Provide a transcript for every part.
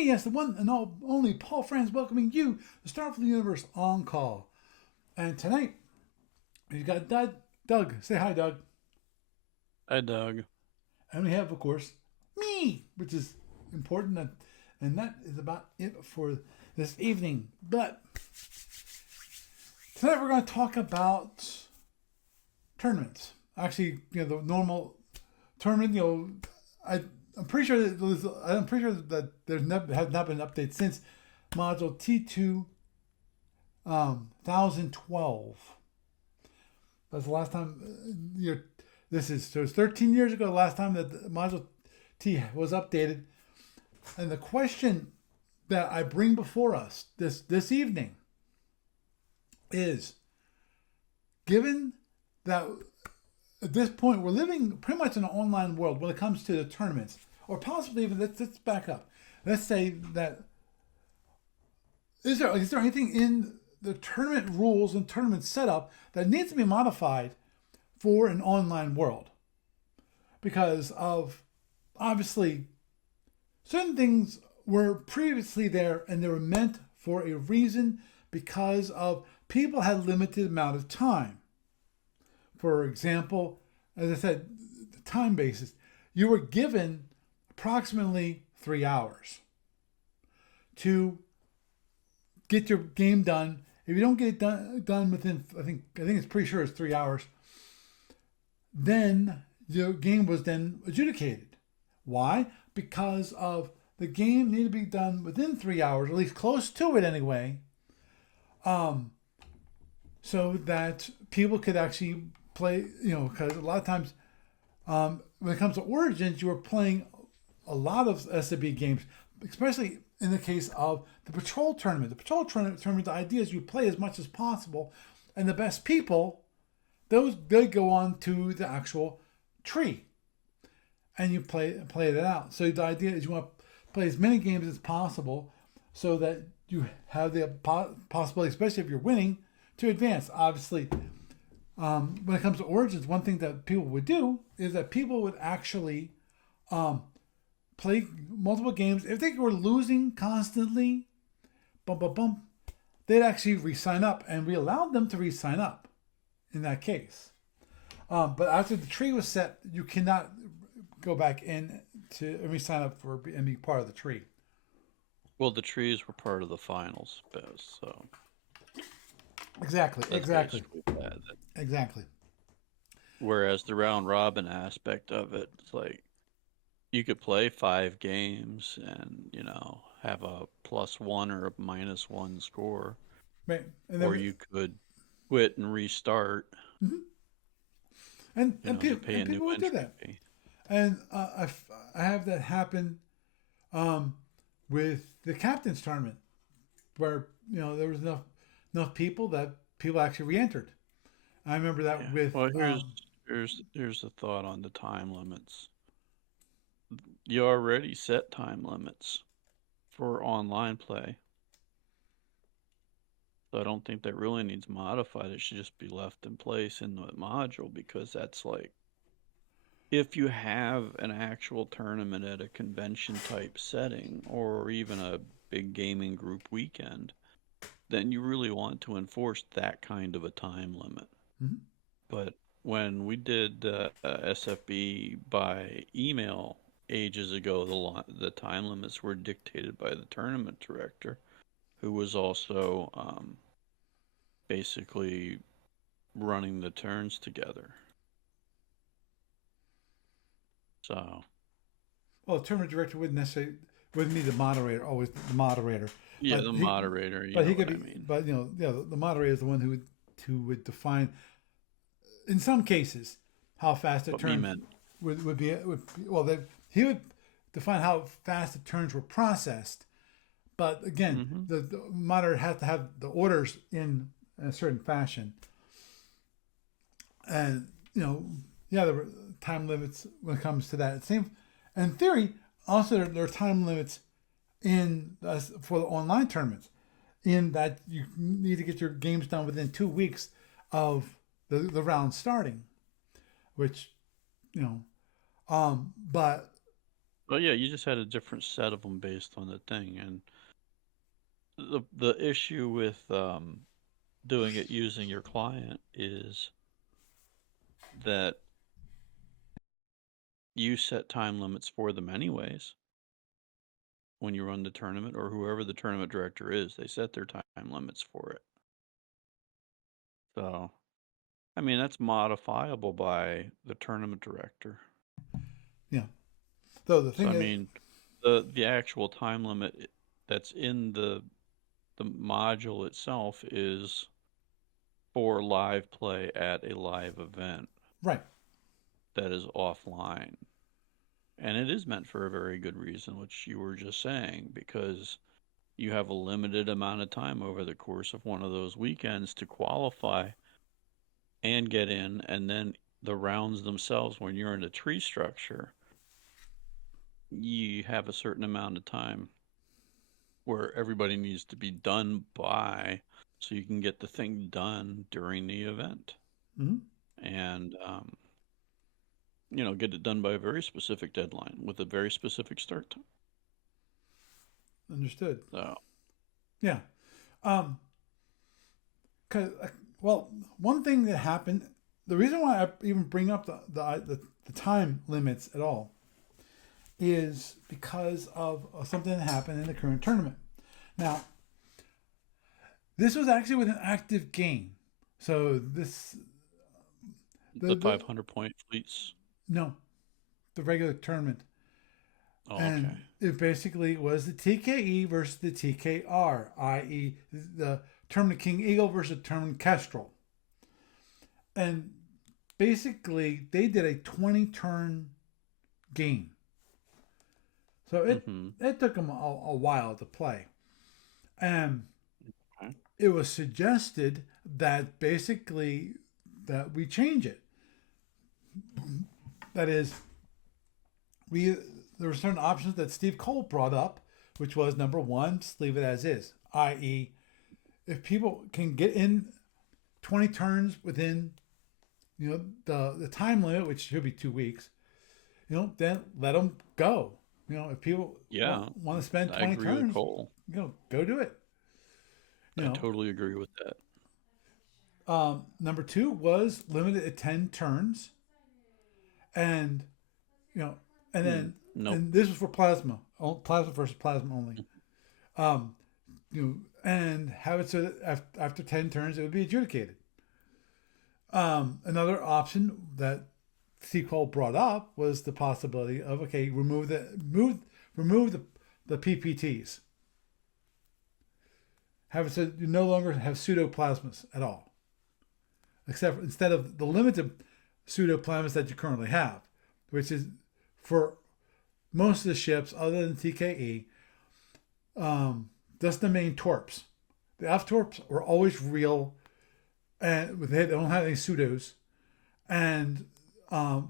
me, yes, the one and only Paul Franz, welcoming you to Starfleet Universe On Call. And tonight, we've got Doug. Say hi, Doug. Hi, Doug. And we have, of course, me, which is important. And that is about it for this evening. But tonight we're going to talk about tournaments. Actually, the normal tournament. I'm pretty sure that there's has not been an update since Module T2012. That's the last time. It's 13 years ago. The last time that the Module T was updated, and the question that I bring before us this evening is, given that at this point we're living pretty much in an online world when it comes to the tournaments, or possibly even let's back up. Let's say that is there anything in the tournament rules and tournament setup that needs to be modified for an online world? Because of obviously certain things were previously there and they were meant for a reason because of people had limited amount of time. For example, as I said, the time basis, you were given approximately 3 hours to get your game done. If you don't get it done within, I think it's pretty sure it's 3 hours, then the game was then adjudicated. Why? Because of the game needed to be done within 3 hours, at least close to it anyway, so that people could actually play, because a lot of times when it comes to Origins, you were playing a lot of SFB games, especially in the case of the Patrol Tournament. The Patrol Tournament, the idea is you play as much as possible, and the best people, they go on to the actual tree, and you play it out. So the idea is you want to play as many games as possible so that you have the possibility, especially if you're winning, to advance. Obviously, when it comes to Origins, one thing that people would do is that people would actually play multiple games. If they were losing constantly, they'd actually re-sign up, and we allowed them to re-sign up in that case. But after the tree was set, you cannot go back in to re-sign up for and be part of the tree. Well, the trees were part of the finals, so Exactly. that's basically that. Exactly. Whereas the round robin aspect of it, it's like you could play 5 games and have a +1 or a -1 score, Right. And or then you could quit and restart. mhm. and To people pay a new would do entry that. fee. And I have that happen um, with the captain's tournament, where there was enough people that people actually re-entered. I remember that Yeah. with Well, here's the thought on the time limits. You already set time limits for online play. So I don't think that really needs modified. It should just be left in place in the module, because that's like, if you have an actual tournament at a convention type setting or even a big gaming group weekend, then you really want to enforce that kind of a time limit. mhm. But when we did SFB by email ages ago, the time limits were dictated by the tournament director, who was also basically running the turns together. So Well, the tournament director wouldn't be the moderator, always the moderator, yeah, but the he moderator, you but know he could what I be, mean. but the moderator is the one who would define in some cases how fast the What me turns meant. would be. Well, he would define how fast the turns were processed. But again, Hmm. the moderator has to have the orders in a certain fashion, and there were time limits when it comes to that. Same, in theory, also there are time limits in for the online tournaments, in that you need to get your games done within 2 weeks of the round starting, which but But yeah, you just had a different set of them based on the thing, and the issue with doing it using your client is that you set time limits for them anyways when you run the tournament, or whoever the tournament director is, they set their time limits for it. So, I mean, that's modifiable by the tournament director. Yeah. So the So, thing I is, mean, the actual time limit that's in the module itself is for live play at a live event right. that is offline. And it is meant for a very good reason, which you were just saying, because you have a limited amount of time over the course of one of those weekends to qualify and get in, and then the rounds themselves, when you're in a tree structure, you have a certain amount of time where everybody needs to be done by so you can get the thing done during the event Mm-hmm. and get it done by a very specific deadline with a very specific start time. Understood. So, Yeah. Um, cause well, one thing that happened, the reason why I even bring up the time limits at all is because of something that happened in the current tournament. Now, this was actually with an active game. So this the the 500 point fleets. no, the regular tournament. Oh, And okay. it basically was the TKE versus the TKR, i.e., the tournament King Eagle versus the tournament Kestrel. And basically, they did a 20 turn game. So Mm-hmm. it took them a while to play. And Okay. it was suggested that basically that we change it. That is, we there were certain options that Steve Cole brought up, which was number one, just leave it as is, i.e., if people can get in 20 turns within the time limit, which should be 2 weeks, then let them go. If people Yeah, want to spend I 20 agree with turns, Cole. go do it. You I know, totally agree with that. Number two was limited at 10 turns, and you know, and then Nope. and this was for plasma, plasma versus plasma only. Um, and have it so that after 10 turns it would be adjudicated. Another option that Sequel brought up was the possibility of remove the PPTs. Have it so you no longer have pseudoplasmas at all, instead of the limited pseudoplasmas that you currently have, which is for most of the ships other than TKE, just the main torps. The F torps were always real, and they don't have any pseudos. And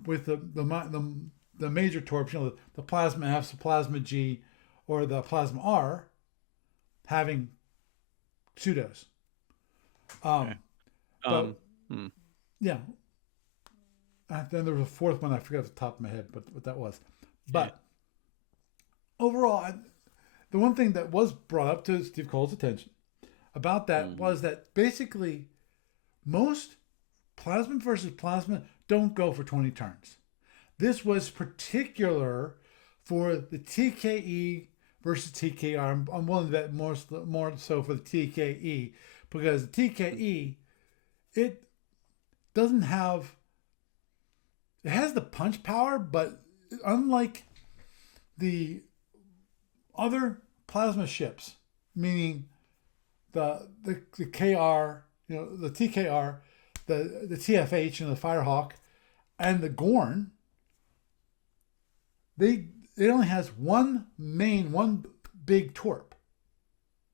with the major torps, the plasma F, the plasma G, or the plasma R, having pseudos. Okay. Um, Um, but hmm. yeah, then there was a fourth one I forget off the top of my head, but what that was. Yeah. But overall, the one thing that was brought up to Steve Cole's attention about that Mm-hmm. was that basically most plasma versus plasma don't go for 20 turns. This was particular for the TKE versus TKR. I'm willing to bet more so for the TKE, because the TKE, it doesn't have, it has the punch power, but unlike the other plasma ships, meaning the KR, the TKR, the TFH and the Firehawk, and the Gorn, they it only has one big torp,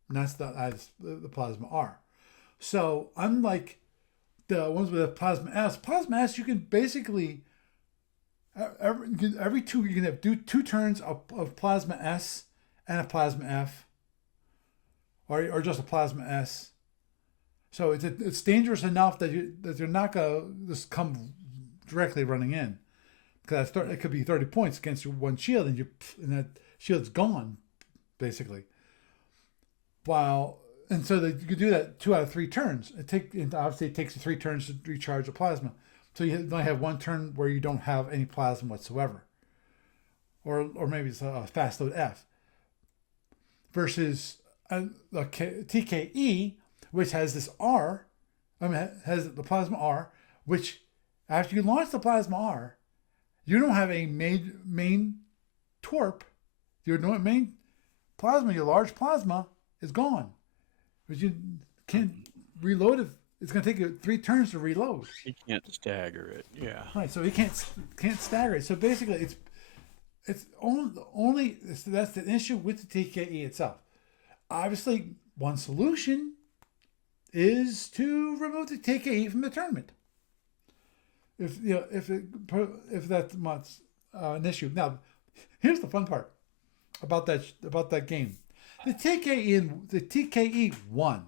and that's the Plasma R. So unlike the ones with the Plasma S you can basically every two you can have do two turns of Plasma S and a Plasma F, or just a Plasma S. So it's dangerous enough that you're not gonna just come directly running in. because it could be 30 points against your one shield, and that shield's gone, basically. And so you could do that 2 out of 3 turns. Obviously it takes you 3 turns to recharge the plasma. So you only have 1 turn where you don't have any plasma whatsoever, or maybe it's a fast load F. Versus the TKE, which has this R, has the plasma R, which after you launch the plasma R, you don't have a main torp. Your main plasma, your large plasma, is gone. But you can't reload it. It's going to take you 3 turns to reload. You can't stagger it. Yeah. Right. So he can't stagger it. So basically, it's only that's the issue with the TKE itself. Obviously, one solution is to remove the TKE from the tournament. If that's much an issue. Now, here's the fun part about that game. The TKE won.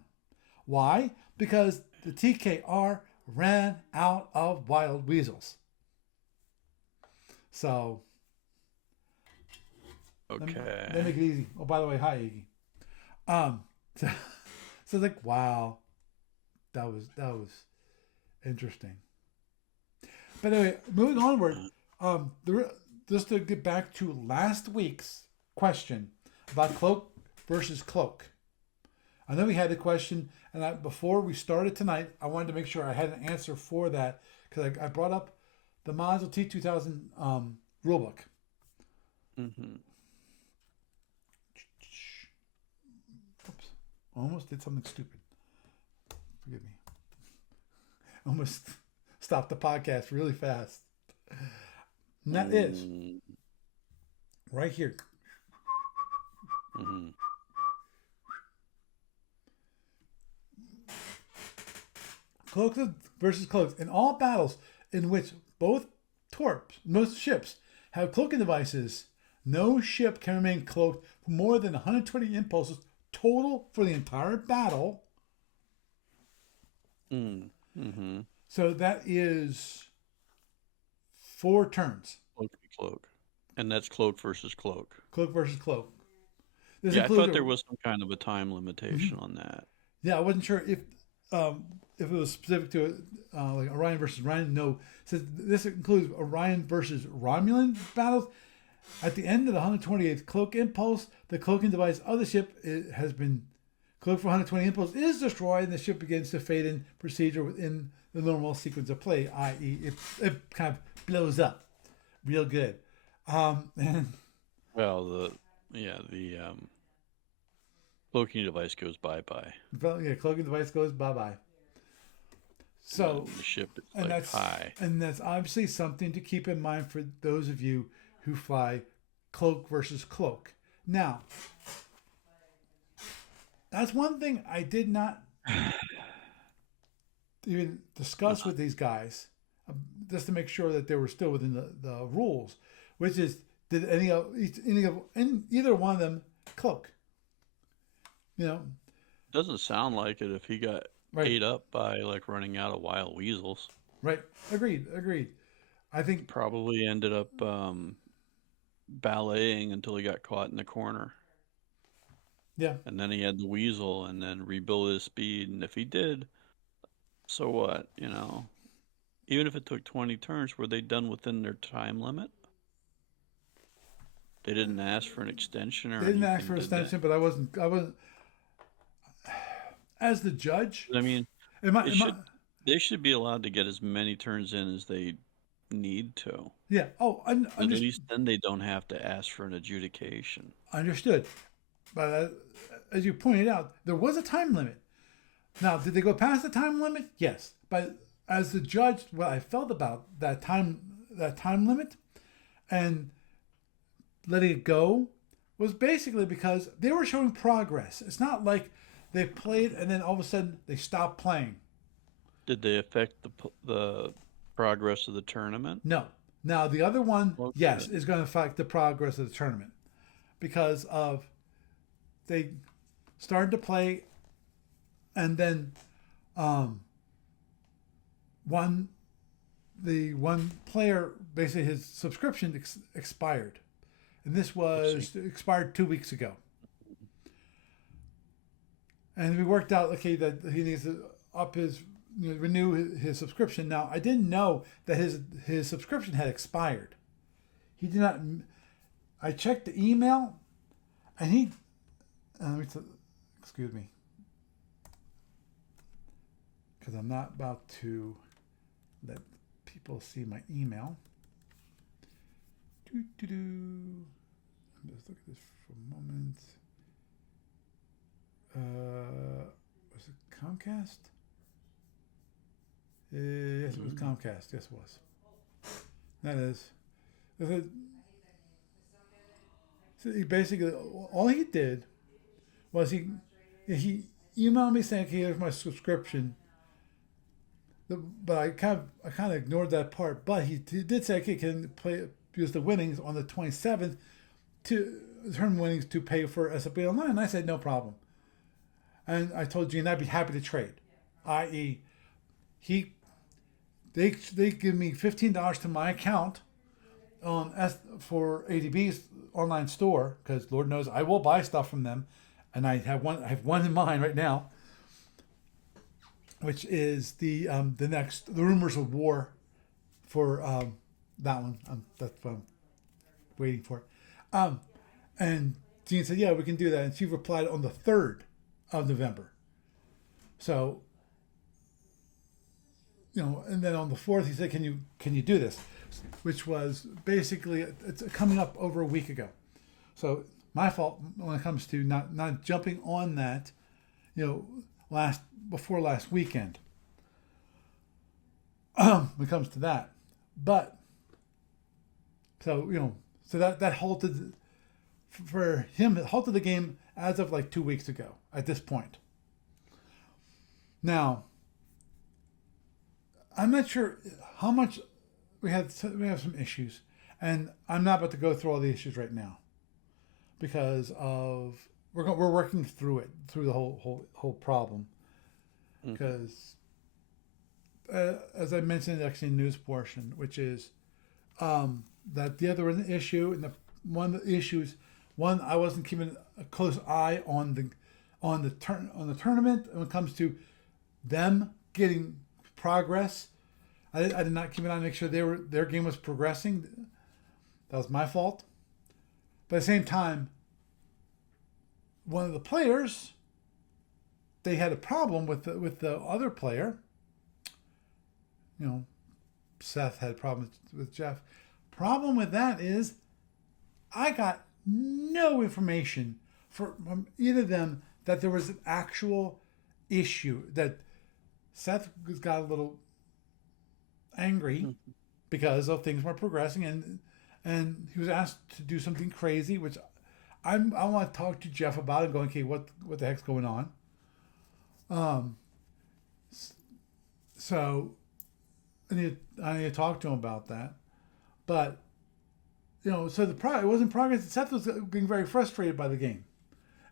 Why? Because the TKR ran out of wild weasels. So okay. Let me make it easy. Oh, by the way, hi Iggy. So it's like, wow, that was interesting. But anyway, moving onward, just to get back to last week's question about cloak versus cloak. I know we had a question, and before we started tonight, I wanted to make sure I had an answer for that because I brought up the Module T2012 rulebook. Mm-hmm. Oops, almost did something stupid. Forgive me. Almost stopped the podcast really fast. And that is right here. Mm-hmm. Cloaks versus cloaks. In all battles in which most ships have cloaking devices, no ship can remain cloaked for more than 120 impulses total for the entire battle. Mm-hmm. So that is 4 turns. Cloak. And that's cloak versus cloak. Cloak versus cloak. I thought there was some kind of a time limitation on that. Yeah, I wasn't sure if it was specific to like Orion versus Orion. No, it says this includes Orion versus Romulan battles. At the end of the 128th cloak impulse, the cloaking device of the ship has been cloaked for 120 impulse is destroyed, and the ship begins to fade in procedure within the normal sequence of play, i.e., it kind of blows up real good. And well, the cloaking device goes bye-bye. Yeah, cloaking device goes bye-bye. So the ship is high. And that's obviously something to keep in mind for those of you who fly cloak versus cloak. Now, that's one thing I did not even discuss with these guys, just to make sure that they were still within the rules, which is, did either one of them cloak? Doesn't sound like it if he got ate up by like running out of wild weasels. Right. Agreed. I think probably ended up balleting until he got caught in the corner. Yeah. And then he had the weasel and then rebuild his speed. And if he did, so what? Even if it took 20 turns, were they done within their time limit? They didn't ask for an extension or anything. They didn't ask for an extension, but I wasn't as the judge. I mean, they should be allowed to get as many turns in as they need to. Yeah. Oh, at least then they don't have to ask for an adjudication. Understood. But as you pointed out, there was a time limit. Now, did they go past the time limit? Yes. But as the judge, what I felt about that time limit and letting it go was basically because they were showing progress. It's not like they played and then all of a sudden they stopped playing. Did they affect the progress of the tournament? No. Now, the other one, yes, is going to affect the progress of the tournament because of they started to play and then the one player basically his subscription expired, and this I see. was expired 2 weeks ago. And we worked out okay that he needs to up his renew his subscription. Now I didn't know that his subscription had expired. He did not. I checked the email, and he. Excuse me, because I'm not about to let people see my email. Doo, doo, doo. Let's look at this for a moment. Was it Comcast? Yes, it was Comcast. Yes, it was. That is. So he basically all he did was he emailed me saying, "Okay, here's my subscription." But I kind of ignored that part. But he did say, "Okay, can use the winnings on the 27th to turn winnings to pay for SFB Online." And I said, "No problem." And I told Gene I'd be happy to trade, i.e., they give me $15 to my account on for ADB's online store because Lord knows I will buy stuff from them, and I have one in mind right now, which is the Rumors of War for that one. That's what I'm waiting for. And Jean said, "Yeah, we can do that," and she replied on the 3rd of November. So, and then on the 4th, he said, "Can you do this?" Which was basically it's coming up over a week ago. So my fault when it comes to not jumping on that, before last weekend. When it comes to that, but so that halted for him. It halted the game as of like 2 weeks ago at this point. Now, I'm not sure how much we have some issues, and I'm not about to go through all the issues right now because of we're working through the whole problem because as I mentioned actually in the news portion, which is that the other issue and one of the issues I wasn't keeping a close eye on the tournament when it comes to them getting progress. I did not keep an eye to make sure their game was progressing. That was my fault. But at the same time, one of the players, they had a problem with the other player. Seth had problems with Jeff. Problem with that is, I got no information from either of them that there was an actual issue that Seth got a little angry because of things were progressing and he was asked to do something crazy, which I want to talk to Jeff about and going, okay, what the heck's going on? So I need to talk to him about that. But so it wasn't progress. Seth was getting very frustrated by the game,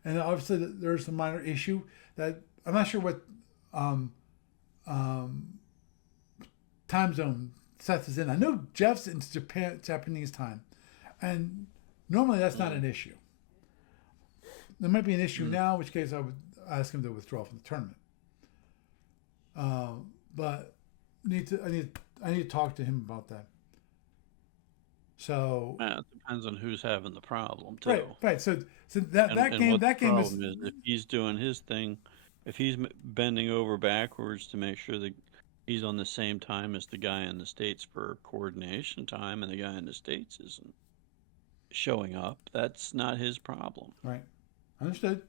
and obviously there's a minor issue that I'm not sure what time zone Seth is in. I know Jeff's in Japanese time, and normally that's not an issue. There might be an issue now, in which case I would ask him to withdraw from the tournament. But I need to talk to him about that. So it depends on who's having the problem too. Right. So that game is if he's doing his thing, if he's bending over backwards to make sure that he's on the same time as the guy in the States for coordination time, and the guy in the States isn't showing up, that's not his problem. Right. Understood.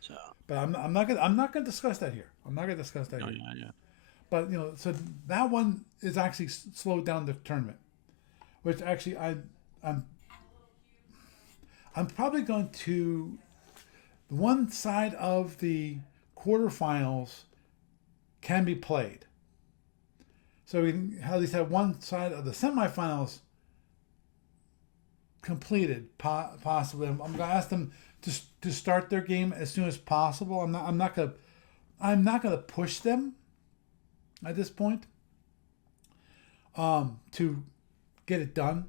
So, but I'm not gonna discuss that here. I'm not gonna discuss that here. Yeah. But so that one is actually slowed down the tournament, which actually I'm probably going to one side of the quarterfinals can be played. So we can at least have one side of the semifinals completed, possibly. I'm going to ask them to start their game as soon as possible. I'm not going to push them at this point. to get it done.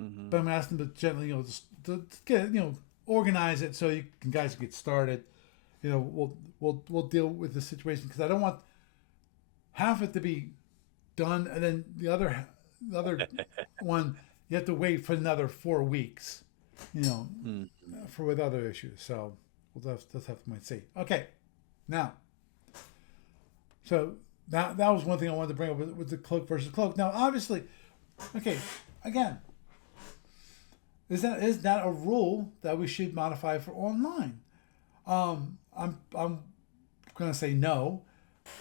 Mm-hmm. But I'm asking them to gently, just to get it, organize it so you can guys get started. We'll deal with the situation because I don't want half it to be done and then the other one you have to wait for another 4 weeks. You know, Mm. for with other issues. So we'll just have to wait and see. Okay, now, so that was one thing I wanted to bring up with the cloak versus cloak. Now, obviously, okay, again, is that a rule that we should modify for online? I'm gonna say no,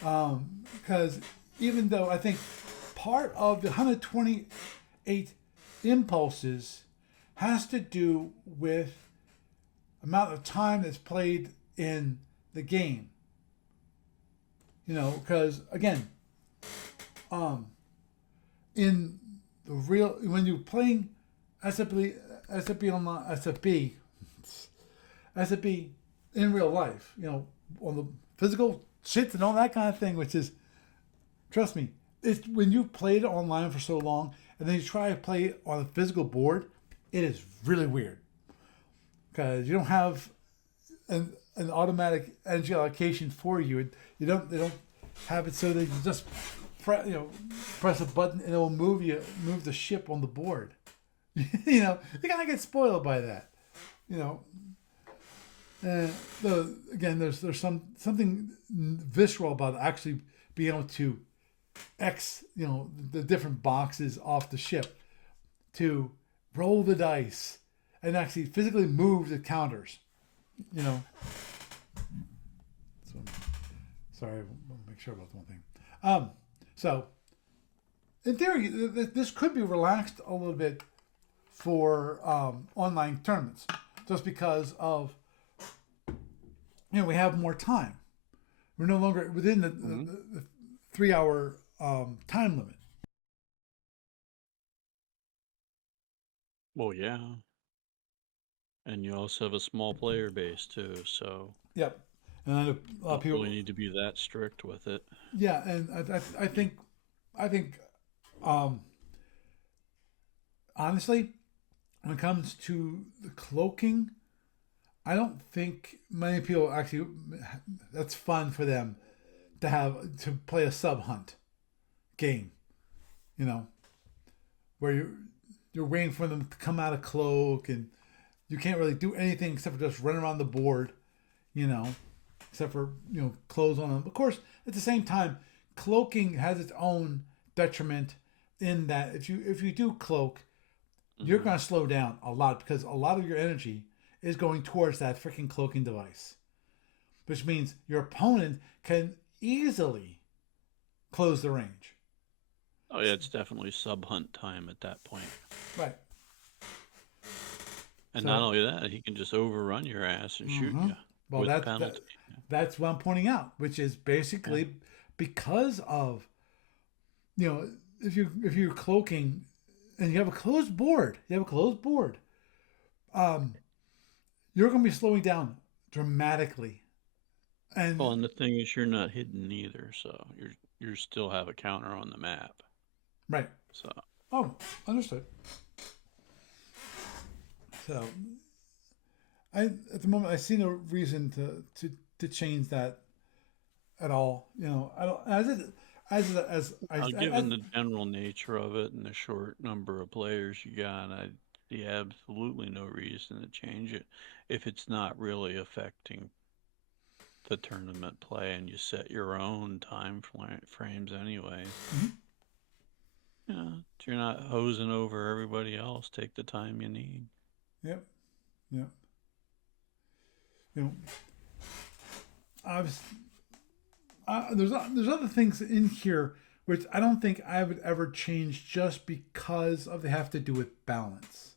because even though I think part of the 128 impulses has to do with amount of time that's played in the game. Because again, um, in the real when you're playing SFB, SFB online, SFB in real life, on the physical shits and all that kind of thing, which is, trust me, it's when you've played online for so long and then you try to play it on a physical board, it is really weird because you don't have an automatic energy allocation for you. They don't have it so that you just press a button and it will move the ship on the board. You kind of get spoiled by that. You know, again, there's something visceral about actually being able to the different boxes off the ship, to roll the dice and actually physically move the counters. So, sorry, I'll make sure about one thing. So, in theory, this could be relaxed a little bit for online tournaments, just because of we have more time. We're no longer within the 3-hour time limit. Well, yeah. And you also have a small player base too, so Yep. And I know a lot of don't people. really need to be that strict with it. Yeah, and I think um, honestly, when it comes to the cloaking, I don't think many people actually. That's fun for them to play a sub hunt game. You know, where you're waiting for them to come out of cloak and you can't really do anything except for just run around the board. You know, except for close on them. Of course, at the same time, cloaking has its own detriment in that if you do cloak, you're Mm-hmm. going to slow down a lot because a lot of your energy is going towards that freaking cloaking device, which means your opponent can easily close the range. Oh yeah, it's definitely sub hunt time at that point. Right. And not So, only that, he can just overrun your ass and shoot mm-hmm. you Well, with penalty. that's what I'm pointing out, which is Yeah. basically because of if you're cloaking and you have a closed board, um, you're going to be slowing down dramatically. Well, And and the thing is, you're not hidden either, so you still have a counter on the map. right. So Oh, understood. So at the moment I see no reason to change that at all. I don't as given the general nature of it and the short number of players you got, I see absolutely no reason to change it if it's not really affecting the tournament play and you set your own frames anyway. Mhm. Yeah, if you're not hosing over everybody else, take the time you need. Yep. Yep. You know, I was there's other things in here which I don't think I would ever change just because of they have to do with balance,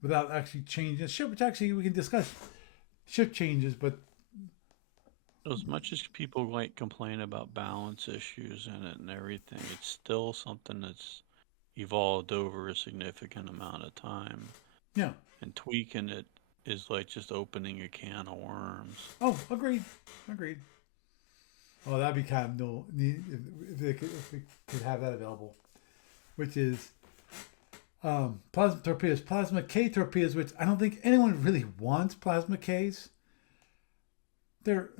without actually changing the ship. Which actually we can discuss ship changes, but As much as people might complain about balance issues in it and everything, it's still something that's evolved over a significant amount of time. yeah. And tweaking it is like just opening a can of worms. Oh, agreed. Agreed. Oh, that'd be kind of no. If if they could have that available, which is plasma torpedoes, plasma K torpedoes, which I don't think anyone really wants plasma Ks. They're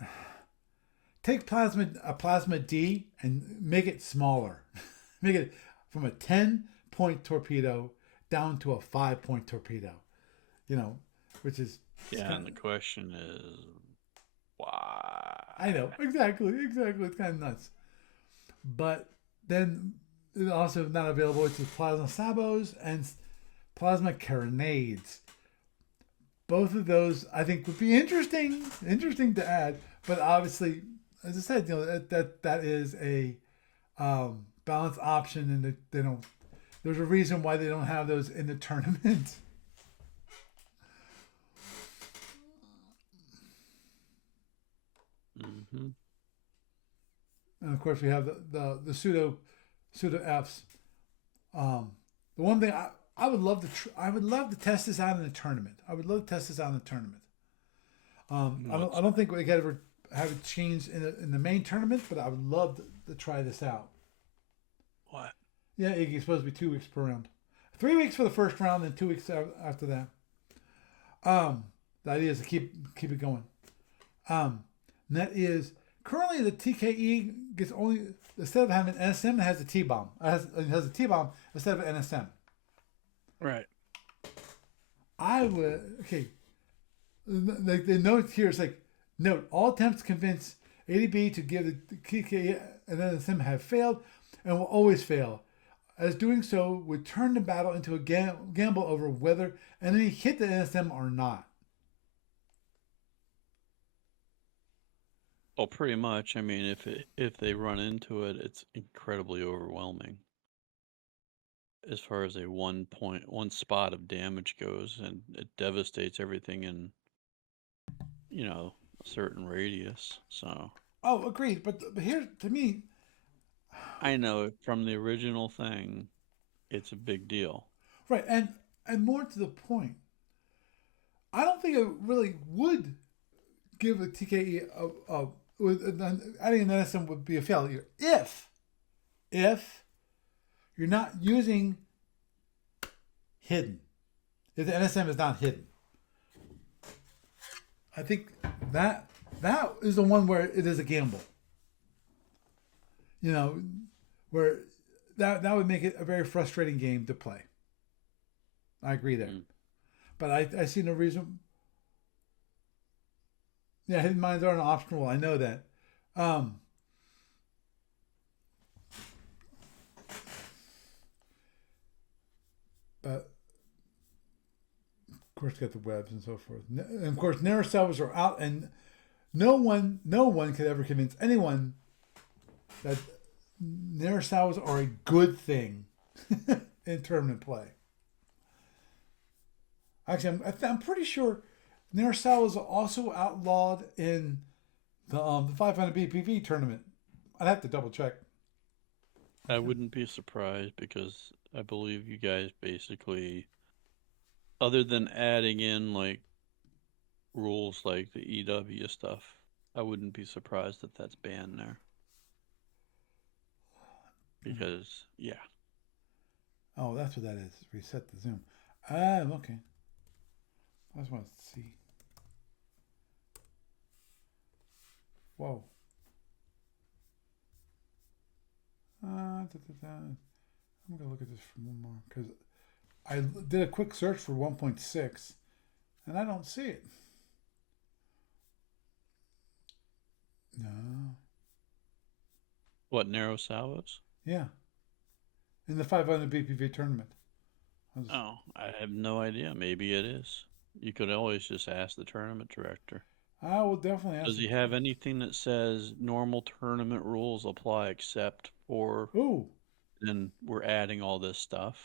take a plasma D and make it smaller. Make it from a 10-point torpedo down to a 5-point torpedo. You know, which is Yeah, and the question is why? I know exactly. It's kind of nuts. But then it's also not available, which is plasma sabos and plasma carronades. Both of those I think would be interesting to add. But obviously, as I said, that is a balanced option, and they don't. There's a reason why they don't have those in the tournament. Mm-hmm. And of course, we have the pseudo Fs. The one thing I would love to I would love to test this out in the tournament. I would love to test this out in the tournament. I don't think we could ever have it changed in the main tournament, but I would love to try this out. What? Yeah, it's supposed to be 2 weeks per round. 3 weeks for the first round, and 2 weeks after that. The idea is to keep it going. And that is currently the TKE gets only, instead of having an NSM, it has a T-bomb. It has a T-bomb instead of an NSM. Right. I would Like the note here is like, note all attempts to convince ADB to give the TKE an NSM have failed and will always fail, as doing so would turn the battle into a gamble over whether enemy hit the NSM or not. Well, pretty much. I mean, if they run into it, it's incredibly overwhelming as far as one spot of damage goes, and it devastates everything in a certain radius. So Oh, agreed. But here, to me, I know from the original thing, it's a big deal. right, and more to the point, I don't think it really would give a TKE adding an NSM would be a failure if you're not using hidden. If the NSM is not hidden, I think that is the one where it is a gamble. Where that would make it a very frustrating game to play. I agree there, but I see no reason. Yeah, hidden mines are an optional. I know that. But of course, got the webs and so forth. And of course, narrow salvos are out, and no one could ever convince anyone that narrow salvos are a good thing in tournament play. Actually, I'm pretty sure narrow salvos are also outlawed in the 500 BPV tournament. I'd have to double check. I wouldn't be surprised because I believe you guys basically, other than adding in like rules like the EW stuff, I wouldn't be surprised that that's banned there. Because, yeah. Oh, that's what that is. Reset the zoom. Okay. I just want to see. Whoa. I'm going to look at this for one more because I did a quick search for 1.6 and I don't see it. No. What, narrow salvos? Yeah. In the 500 BPV tournament. Oh, I have no idea. Maybe it is. You could always just ask the tournament director. I will definitely ask. Does he have anything that says normal tournament rules apply except for... Ooh. Then we're adding all this stuff.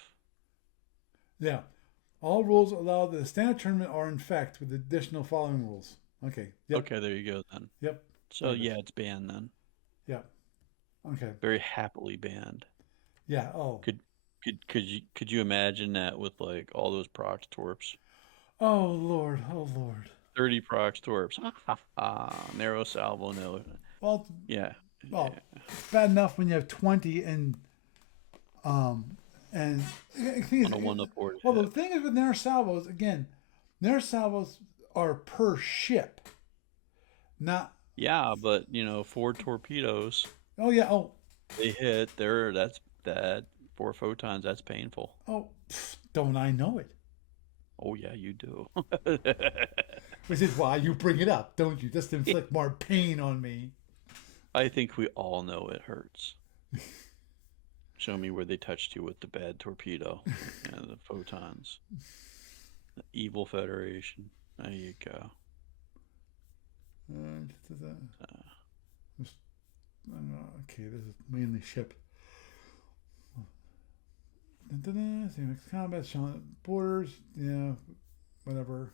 Yeah. All rules allowed the standard tournament are in effect with additional following rules. Okay. Yep. Okay, there you go then. Yep. So yeah, it's banned then. Yep. Okay. Very happily banned. Yeah. Oh. Could you imagine that with like all those prox torps? Oh Lord. 30 prox torps. Narrow salvo, no. Well, yeah. well, Yeah. it's bad enough when you have 20 um and the thing On is, a one up board well, the hit. thing is with Nair salvos, again, Nair salvos are per ship, not. Yeah, but 4 torpedoes, Oh yeah. Oh, they hit there. That 4 photons. That's painful. oh, don't I know it? Oh yeah, you do. Which is why you bring it up, don't you? Just to inflict more pain on me. I think we all know it hurts. Show me where they touched you with the bad torpedo and the photons. The evil Federation. There you go. Uh, Uh, okay, this is mainly ship. Same next combat, showing borders, yeah, whatever.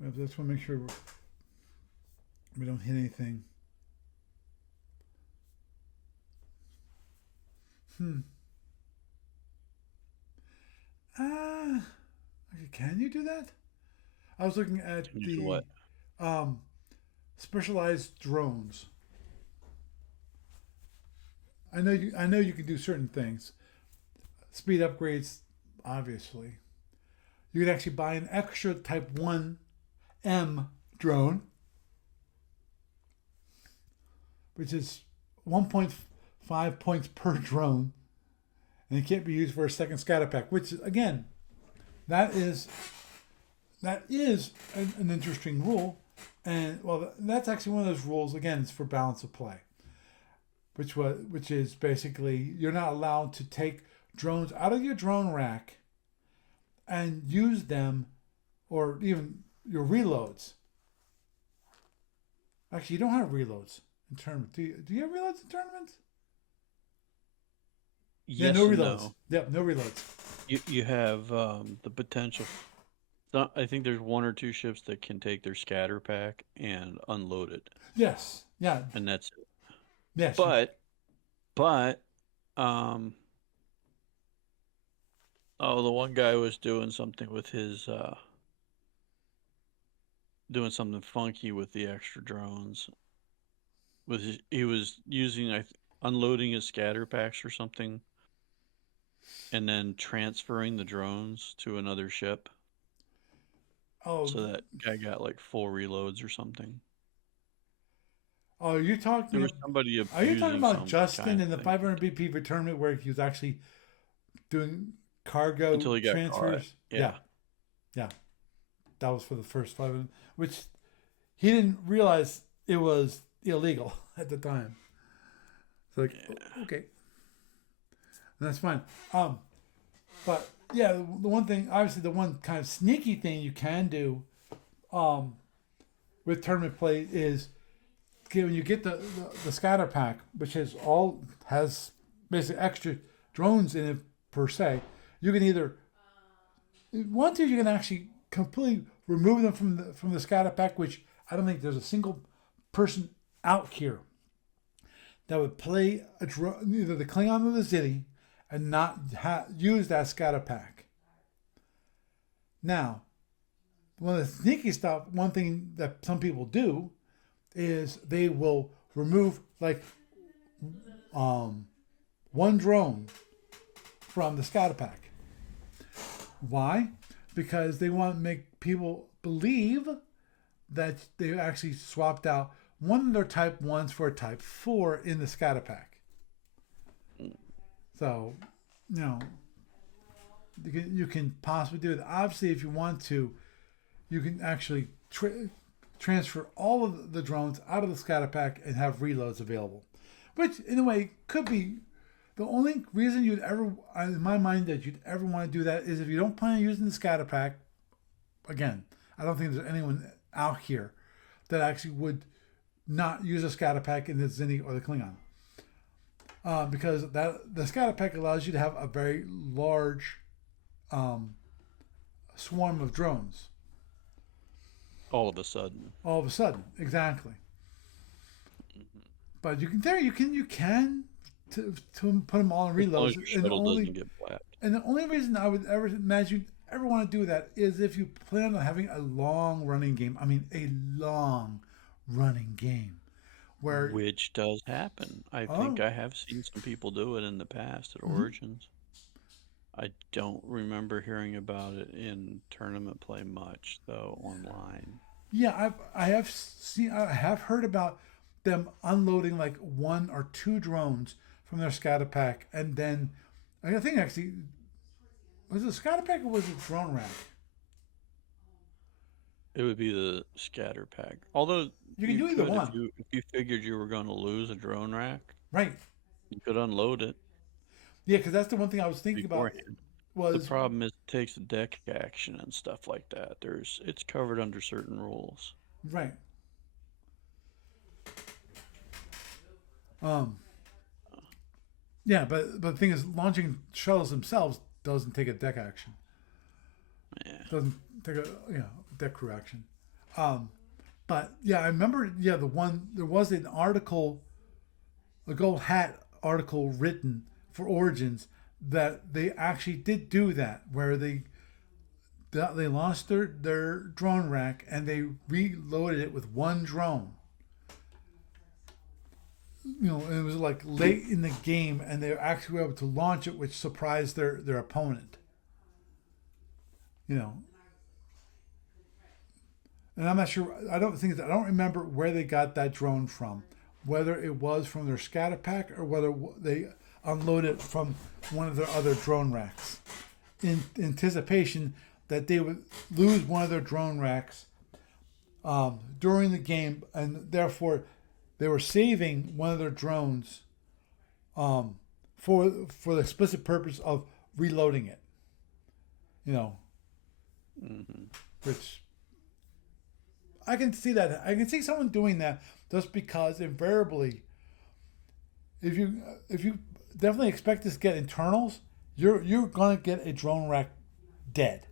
We just want to make sure we don't hit anything. Hmm. Ah, okay, can you do that? I was looking at can you do the what? um, specialized drones. I know you. I know you can do certain things. Speed upgrades, obviously. You could actually buy an extra Type 1M drone, which is 1.5 points per drone, and it can't be used for a second scatter pack. Which again, that is an interesting rule, and well, that's actually one of those rules. Again, it's for balance of play, which is basically you're not allowed to take drones out of your drone rack and use them, or even your reloads. Actually, you don't have reloads in tournaments. Do you have reloads in tournaments? Yeah, no Yes and reloads. no. Yep, no reloads. You have the potential. I think there's one or two ships that can take their scatter pack and unload it, Yes. Yeah. and that's it. Yes. But um oh, the one guy was doing something with his doing something funky with the extra drones. He was using unloading his scatter packs or something, and then transferring the drones to another ship. Oh. So that guy got like full reloads or something. Oh, you're There talking. was somebody Are you talking abusing about some Justin kind in the of thing 500 BP tournament where he was actually doing cargo until he got caught. transfers? Yeah. Yeah. Yeah. That was for the first 500, which he didn't realize it was illegal at the time. It's like, Yeah. okay, and that's fine. Um, but yeah, the one thing, obviously, the one kind of sneaky thing you can do, um, with tournament play is when you get the scatter pack, which has basically extra drones in it per se. You can either one two you can actually completely remove them from the scatter pack, which I don't think there's a single person out here that would play either the Klingon or the Ziti and not use that scatter pack. Now, one of the sneaky stuff, one thing that some people do is they will remove like um, one drone from the scatter pack. Why? Because they want to make people believe that they actually swapped out one of their Type 1s for a Type 4 in the scatter pack. So, you know, you can possibly do it. Obviously, if you want to, you can actually transfer all of the drones out of the scatter pack and have reloads available. Which, in a way, could be the only reason you'd ever, in my mind, that you'd ever want to do that is if you don't plan on using the scatter pack. Again, I don't think there's anyone out here that actually would not use a scatter pack in the Zinni or the Klingon. Because the scatter pack allows you to have a very large um, swarm of drones. All of a sudden. All of a sudden, exactly. Mhm. But you can to put them all in As long reloads, as your shuttle doesn't get blacked. and the only reason I would ever imagine ever want to do that is if you plan on having a long running game. I mean, a long running game where Which does happen. I think oh I have seen some people do it in the past at mhm. Origins. I don't remember hearing about it in tournament play much, though, online. Yeah, I have heard about them unloading like one or two drones from their scatter pack, and then I think actually was it a scatter pack or was it drone rack? It would be the scatter pack. Although You can you do either could, one, if you figured you were going to lose a drone rack, right? you could unload it Yeah, because that's the one thing I was thinking about beforehand. The was problem is it takes a deck action and stuff like that. It's covered under certain rules. right. Um, yeah, but the thing is, launching shuttles themselves doesn't take a deck action. Yeah. Doesn't take a deck crew action. Um, but yeah, I remember. Yeah, the one there was an article, a gold hat article written for Origins that they actually did do that, where they lost their drone rack and they reloaded it with one drone. And it was like late in the game, and they actually were able to launch it, which surprised their opponent. You know, and I'm not sure. I don't remember where they got that drone from, whether it was from their scatter pack or whether they unloaded it from one of their other drone racks, in anticipation that they would lose one of their drone racks during the game, and therefore they were saving one of their drones um, for the explicit purpose of reloading it. You know, Hmm. which I can see that. I can see someone doing that just because invariably, if you definitely expect to get internals, you're gonna get a drone rack dead.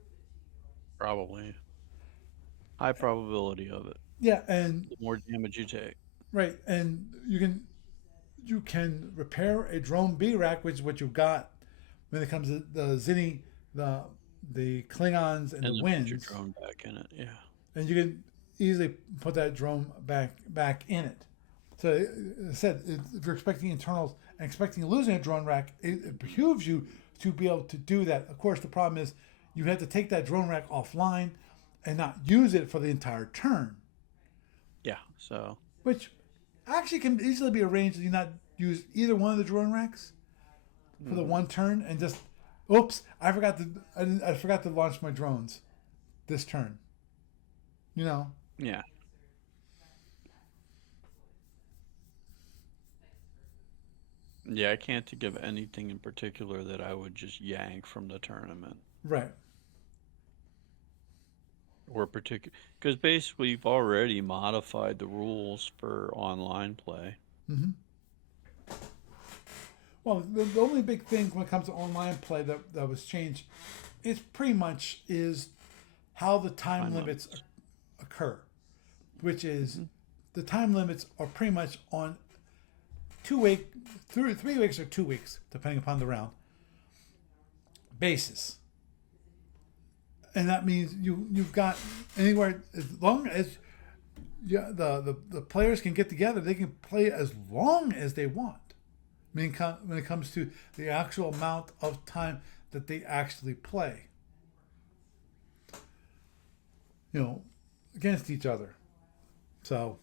Probably. High probability of it. Yeah, and The more damage you take. right, and you can repair a drone B rack, which is what you've got when it comes to the Zinni, the the Klingons and the And then put your Winds, drone back in it. Yeah. and you can easily put that drone back in it. So, I said, if you're expecting internals and expecting losing a drone rack, it behooves you to be able to do that. Of course, the problem is you have to take that drone rack offline and not use it for the entire turn, Yeah. So, which actually can easily be arranged that you not use either one of the drone racks for the hmm, one turn and just, oops, I forgot to launch my drones this turn. You know, yeah. Yeah, I can't think of anything in particular that I would just yank from the tournament. right? Or particular, because basically you've already modified the rules for online play. Mm-hmm. Well, the only big thing when it comes to online play that was changed is pretty much is how the time Time limits limits. occur, which is Hmm. the time limits are pretty much on 2 week, 3 weeks or 2 weeks, depending upon the round basis, and that means you've got anywhere as long as the players can get together, they can play as long as they want. I mean, when it comes to the actual amount of time that they actually play, against each other. So,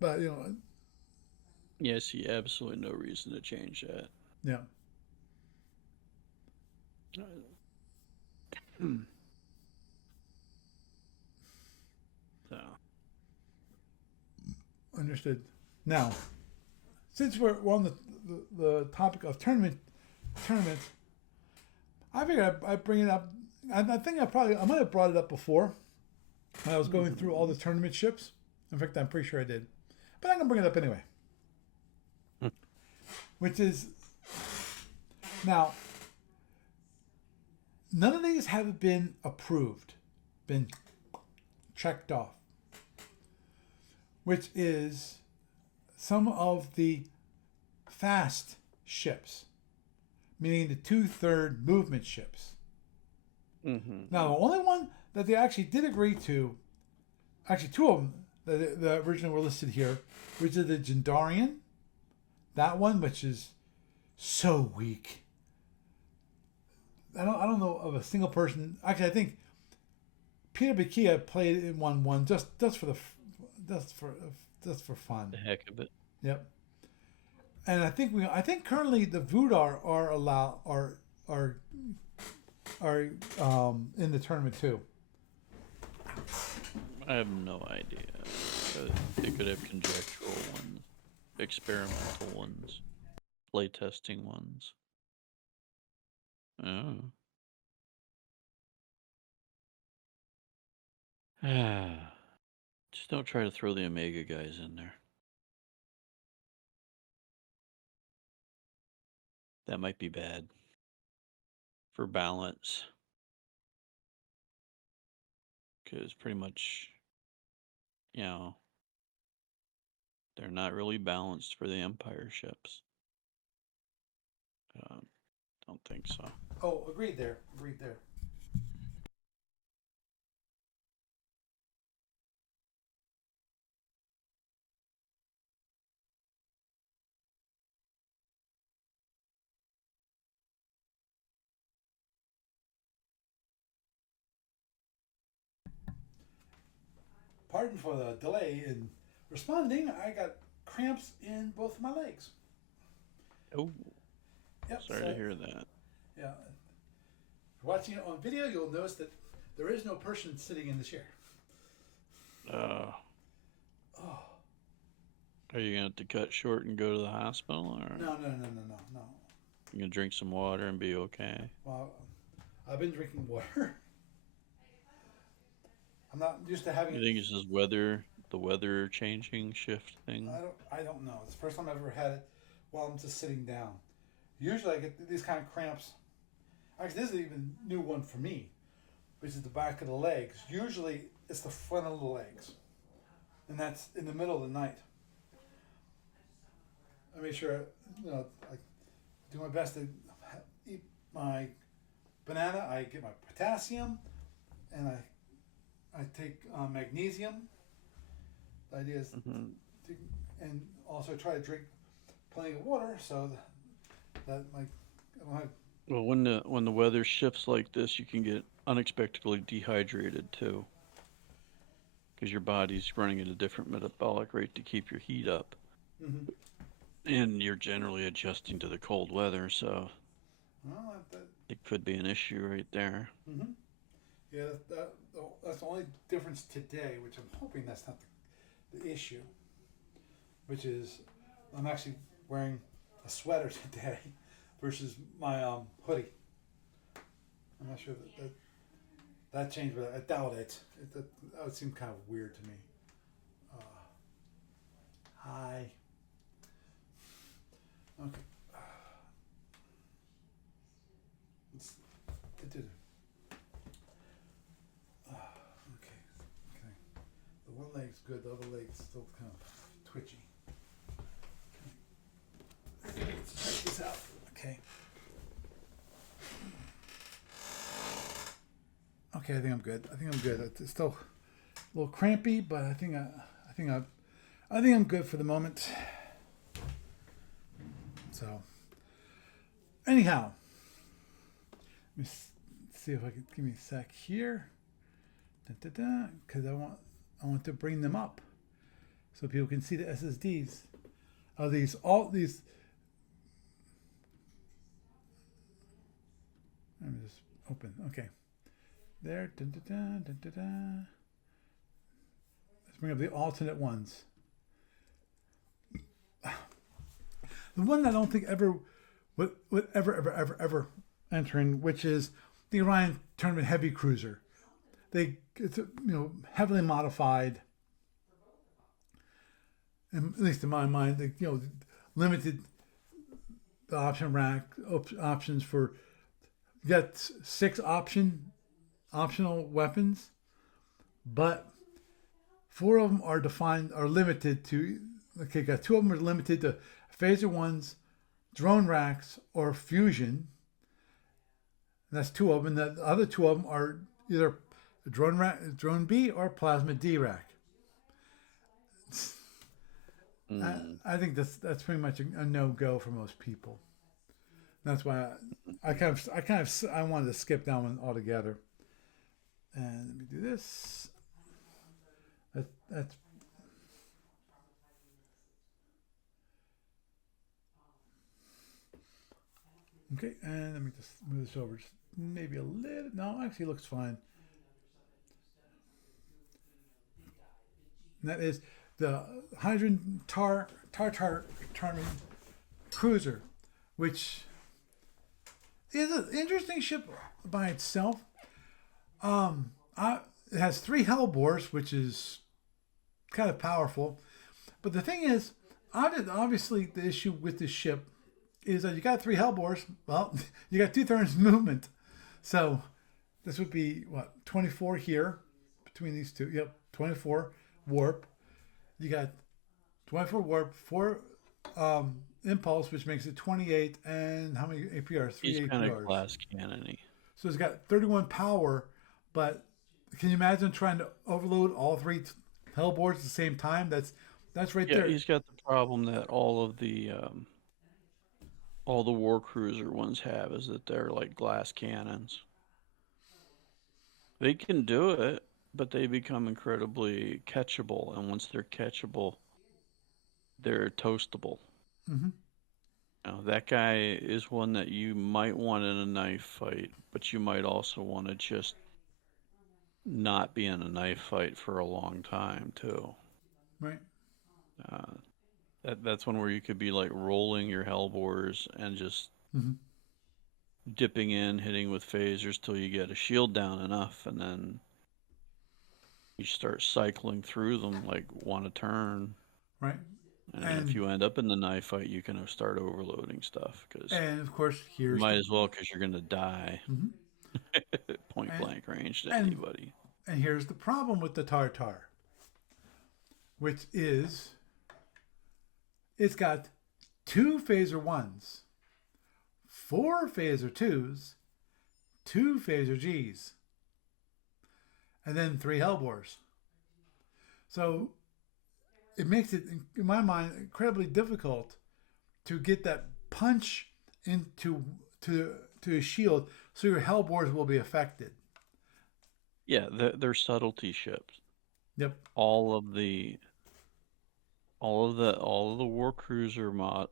but Yeah, I see absolutely no reason to change that. yeah, Hmm. So, understood. Now, since we're on the topic of tournaments, I figured I'd bring it up. I think I might have brought it up before when I was going through all the mhm. tournament ships. In fact, I'm pretty sure I did, but I'm gonna bring it up anyway. Which is now, none of these have been approved, been checked off. Which is some of the fast ships, meaning the two-third movement ships. Hmm. Now, the only one that they actually did agree to, actually two of them, the original were listed here, which is the Gendarian. That one, which is so weak. I don't know of a single person. Actually, I think Peter Bakia played in one just for the just for just for fun. The heck of it. Yep. And I think currently the Voodar are allowed are in the tournament too. I have no idea. They could have conjectural ones, experimental ones, playtesting ones. Oh. Just don't try to throw the Omega guys in there. That might be bad for balance. Because pretty much, you know, they're not really balanced for the Empire ships. Don't think so. Oh, agreed there. Agreed there. Pardon for the delay in responding. I got cramps in both of my legs. Oh, Yep. sorry to hear that. Yeah. If you're watching it on video, you'll notice that there is no person sitting in the chair. Oh. Oh. Are you going to have to cut short and go to the hospital? Or No. you going to drink some water and be okay? Well, I've been drinking water. I'm not used to having. You think it's just the weather changing shift thing? I don't know. It's the first time I've ever had it while I'm just sitting down. Usually I get these kind of cramps. Actually, this is even a new one for me, which is the back of the legs. Usually it's the front of the legs, and that's in the middle of the night. I make sure, I do my best to eat my banana. I get my potassium, and I take magnesium. The idea is, and also try to drink plenty of water so that I don't have. Well, when the weather shifts like this, you can get unexpectedly dehydrated too, because your body's running at a different metabolic rate to keep your heat up, and you're generally adjusting to the cold weather, so it could be an issue right there. Yeah, that's the only difference today, which I'm hoping that's not the issue, which is I'm actually wearing a sweater today versus my hoodie. I'm not sure that changed, but I doubt it. That would seem kind of weird to me. Hi. Okay. Okay. The one leg's good. The other leg's still kind of twitchy. Okay. Let's check this out. Okay. Okay, I think I'm good. It's still a little crampy, but I think I'm good for the moment. So, anyhow, let me see if I can give me a sec here, because I want to bring them up so people can see the SSDs of all these. Let me just open. Okay. There. Let's bring up the alternate ones. The one that I don't think ever would ever enter in, which is the Orion Tournament Heavy Cruiser. It's heavily modified, and at least in my mind, limited the option rack options for. You got 6 optional weapons, but 4 of them are limited to. Okay, got 2 of them are limited to phaser ones, drone racks, or fusion. And that's 2 of them. And the other 2 of them are either drone B or plasma D rack. Mm. I think that's pretty much a no go for most people. That's why I wanted to skip that one altogether. And let me do this. That's okay. And let me just move this over just maybe a little. No, actually, it looks fine. And that is the Hydrogen Tartar Tournament Cruiser, which is an interesting ship by itself. Um, it has three hellbores, which is kind of powerful. But the thing is, obviously, the issue with this ship is that you got three hellbores. Well, you got 2 turns movement. So this would be what 24 here between these two. Yep, 24 warp. You got 24 warp, four impulse, which makes it 28, and how many APRs? He's Three kind of APRs. glass cannony. So it's got 31 power, but can you imagine trying to overload all three hellboards at the same time? That's right Yeah, there. he's got the problem that all the war cruiser ones have is that they're like glass cannons. They can do it, but they become incredibly catchable, and once they're catchable, they're toastable. Hmm. Now, that guy is one that you might want in a knife fight, but you might also want to just not be in a knife fight for a long time too. Right. Uh, that's one where you could be like rolling your hellbores and just Hmm. dipping in, hitting with phasers till you get a shield down enough, and then you start cycling through them like one a turn. Right. And then if And you end up in the knife fight, you can start overloading stuff because and of course you here's might the as well because you're gonna die mhm. point and blank range to and anybody. and here's the problem with the Tartar, which is it's got 2 phaser 1s, 4 phaser 2s, 2 phaser Gs, and then 3 hellbores. So it makes it, in my mind, incredibly difficult to get that punch into to a shield, so your hellbores will be affected. Yeah, they're subtlety ships. Yep. All of the all of the war cruiser mod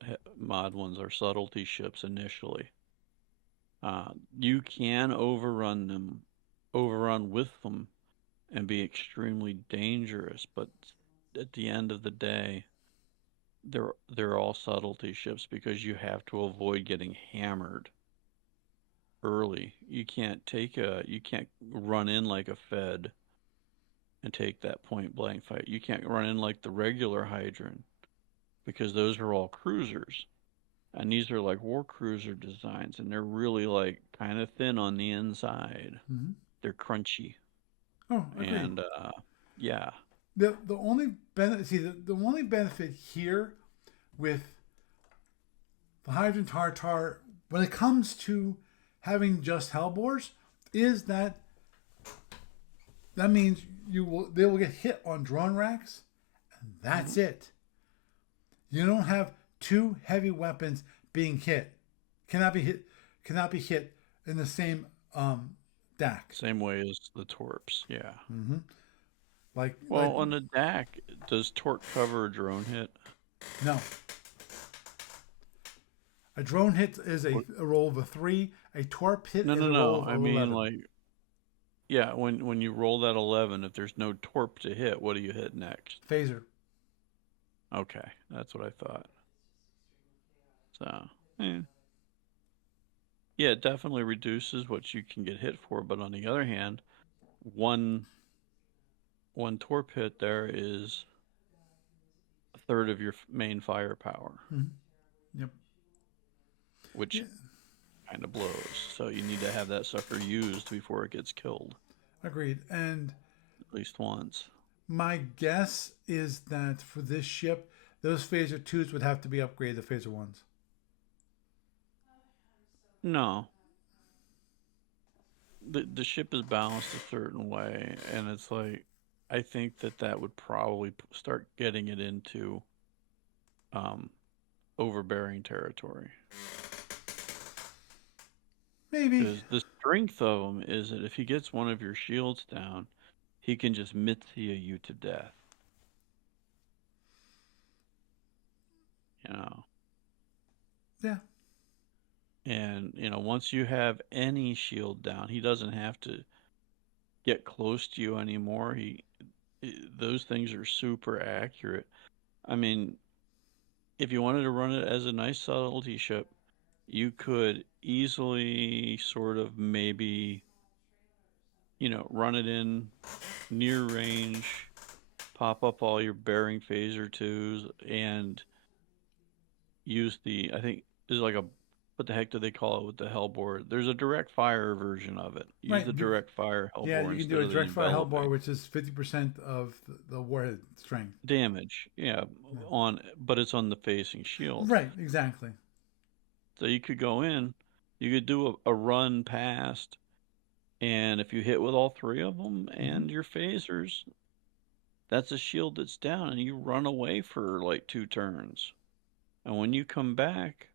ones are subtlety ships initially. You can overrun with them, and be extremely dangerous. But at the end of the day, they're all subtlety ships because you have to avoid getting hammered early. You can't run in like a Fed and take that point blank fight. You can't run in like the regular Hydran because those are all cruisers. And these are like war cruiser designs, and they're really like kind of thin on the inside. Mm-hmm. They're crunchy, Oh, agreed. and yeah, The only benefit, see, the only benefit here with the Hydrogen Tartar when it comes to having just Hellbores is that means they will get hit on drone racks, and mhm. that's it. You don't have two heavy weapons being hit. Cannot be hit. Cannot be hit in the same DAC. Same way as the torps. Yeah. Mm-hmm. Like Well, on the DAC, does torque cover a drone hit? no. A drone hit is What? a roll of a 3. A torp hit No, is no, a roll no. of I mean, 11. like, yeah, when you roll that 11, if there's no torp to hit, what do you hit next? Phaser. Okay, that's what I thought. So, eh. Yeah, it definitely reduces what you can get hit for, but on the other hand, one one torp hit there is a third of your main firepower, Mm-hmm. Yep. Yeah. which kind of blows. So you need to have that sucker used before it gets killed, Agreed. And at least once. my guess is that for this ship, those phaser 2s would have to be upgraded to phaser 1s. No, the ship is balanced a certain way, and it's like I think that would probably start getting it into um, overbearing territory. Maybe. Because the strength of him is that if he gets one of your shields down, he can just Mithia you to death. You know. Yeah. And, once you have any shield down, he doesn't have to get close to you anymore. Those things are super accurate. I mean, if you wanted to run it as a nice subtlety ship, you could easily sort of maybe, run it in near range, pop up all your bearing phaser twos, and use I think there's like what the heck do they call it with the hellbore? There's a direct fire version of it. Use Right. the direct fire Yeah, hellbore you can do instead a of the direct fire hellbore, enveloping which is 50% of the warhead strength. damage. Yeah, Yeah. but it's on the facing shield. Right, exactly. So you could go in, you could do a run past, and if you hit with all three of them Mm-hmm. and your phasers, that's a shield that's down, and you run away for like 2 turns. And when you come back,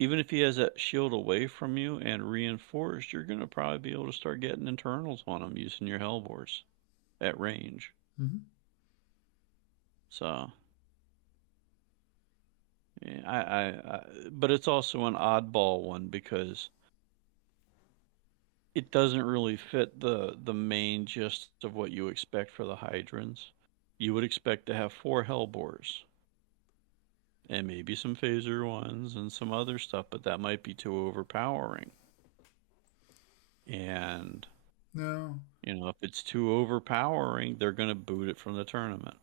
even if he has that shield away from you and reinforced, you're going to probably be able to start getting internals on him using your hellbores at range. Mm-hmm. So, yeah, but it's also an oddball one because it doesn't really fit the main gist of what you expect for the hydrants. You would expect to have 4 hellbores and maybe some phaser ones and some other stuff, but that might be too overpowering. And No. if it's too overpowering, they're going to boot it from the tournament.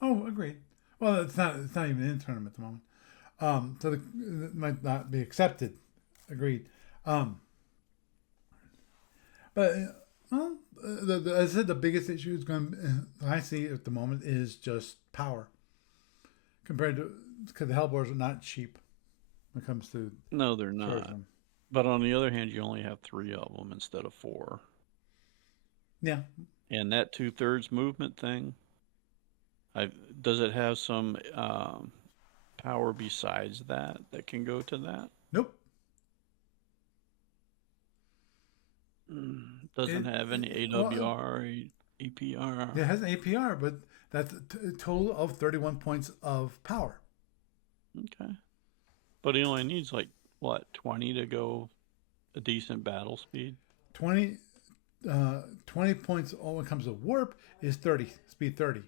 Oh, agreed. Well, it's not. It's not even in tournament at the moment. So it might not be accepted. Agreed. Um, but well, as I said, the biggest issue is going. I see at the moment is just power compared to because the hellbores are not cheap when it comes to No, they're charging not. them. But on the other hand, you only have 3 of them instead of 4. Yeah. And that 2/3 movement thing, does it have some power besides that can go to that? Nope. Doesn't It, have any well, AWR, APR. it has an APR, but that's a total of 31 points of power. Okay. But he only needs like, what, 20 to go a decent battle speed? 20, 20 points when it comes to warp is 30, speed 30.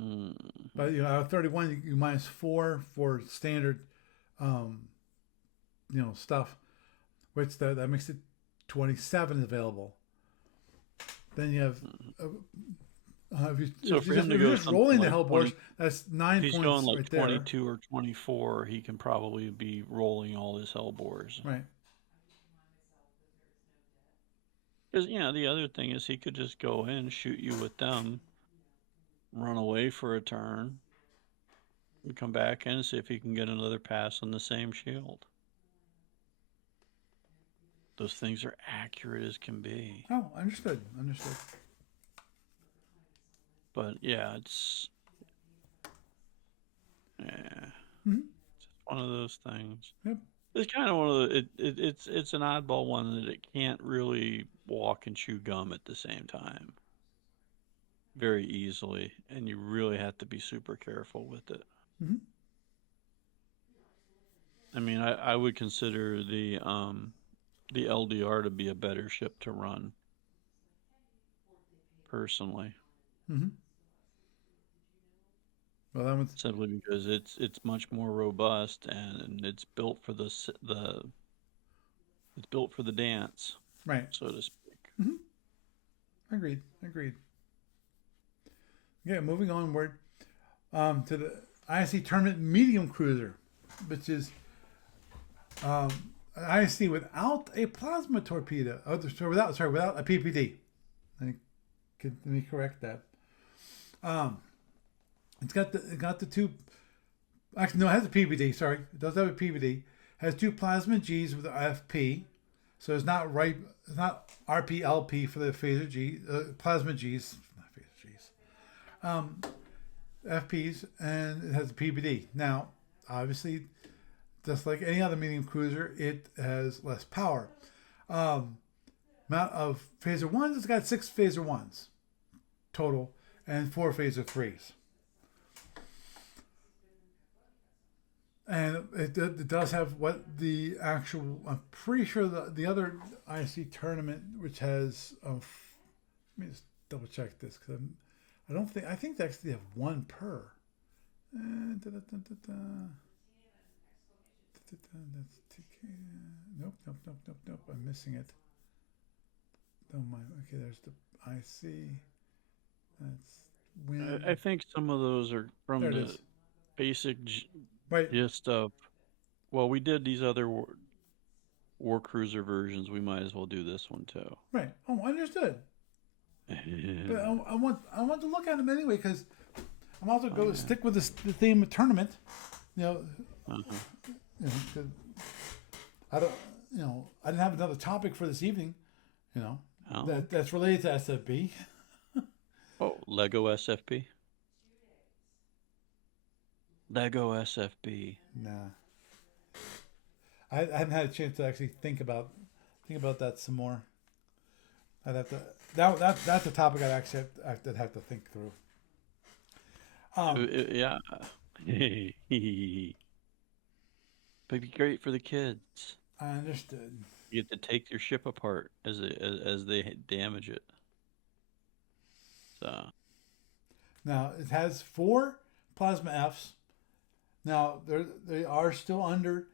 Mm-hmm. But out of 31, you minus 4 for standard, um, stuff, which that makes it 27 available. Then you have, So for him to if you're go just something rolling the like hellbores, 20, that's if 9 he's going points like right there. 22 or 24, he can probably be rolling all his hellbores. Right. Because, the other thing is he could just go in, shoot you with them, run away for a turn, and come back in and see if he can get another pass on the same shield. Those things are accurate as can be. Oh, understood. Understood. But yeah, it's Mm-hmm. one of those things. Yep. It's kind of one of the it's an oddball one that it can't really walk and chew gum at the same time very easily, and you really have to be super careful with it. Mm-hmm. I mean, I would consider the LDR to be a better ship to run personally, Mm-hmm. Well, that one's simply because it's much more robust and it's built for the it's built for the dance, right. so to speak. Mm-hmm. Agreed. Agreed. Yeah, moving onward to the ISC tournament medium cruiser, which is um, an ISC without a plasma torpedo. Oh, without a PPD. Let me correct that. Um, it got the two. Actually, no, it has a PPD. Sorry, it does have a PPD. It has 2 plasma Gs with FP, so it's not RPLP for the phaser G plasma Gs, not phaser Gs. um, FPs, and it has a PBD. Now, obviously, just like any other medium cruiser, it has less power. Amount of phaser ones, it's got 6 phaser ones total and 4 phaser threes. And it does have what the actual, I'm pretty sure the other IC tournament, which has, let me just double check this because I think they actually have one per. Nope. I'm missing it. Oh my. Okay, there's the IC. That's win. I think some of those are from There it the is. basic Right. gist of, well, we did these other war cruiser versions. We might as well do this one too. Right. Oh, understood. But I want to look at them anyway because I'm also Oh, go yeah. stick with the theme of tournament. You know, Uh-huh. 'cause I don't. I didn't have another topic for this evening. Oh. That's related to SFB. Oh, Lego SFB. Lego SFB. Nah, I haven't had a chance to actually think about that some more. I'd have to. That's a topic I'd have to think through. Yeah. But it'd be great for the kids. I understood. You get to take their ship apart as they damage it. So. Now it has 4 plasma Fs. Now they are still under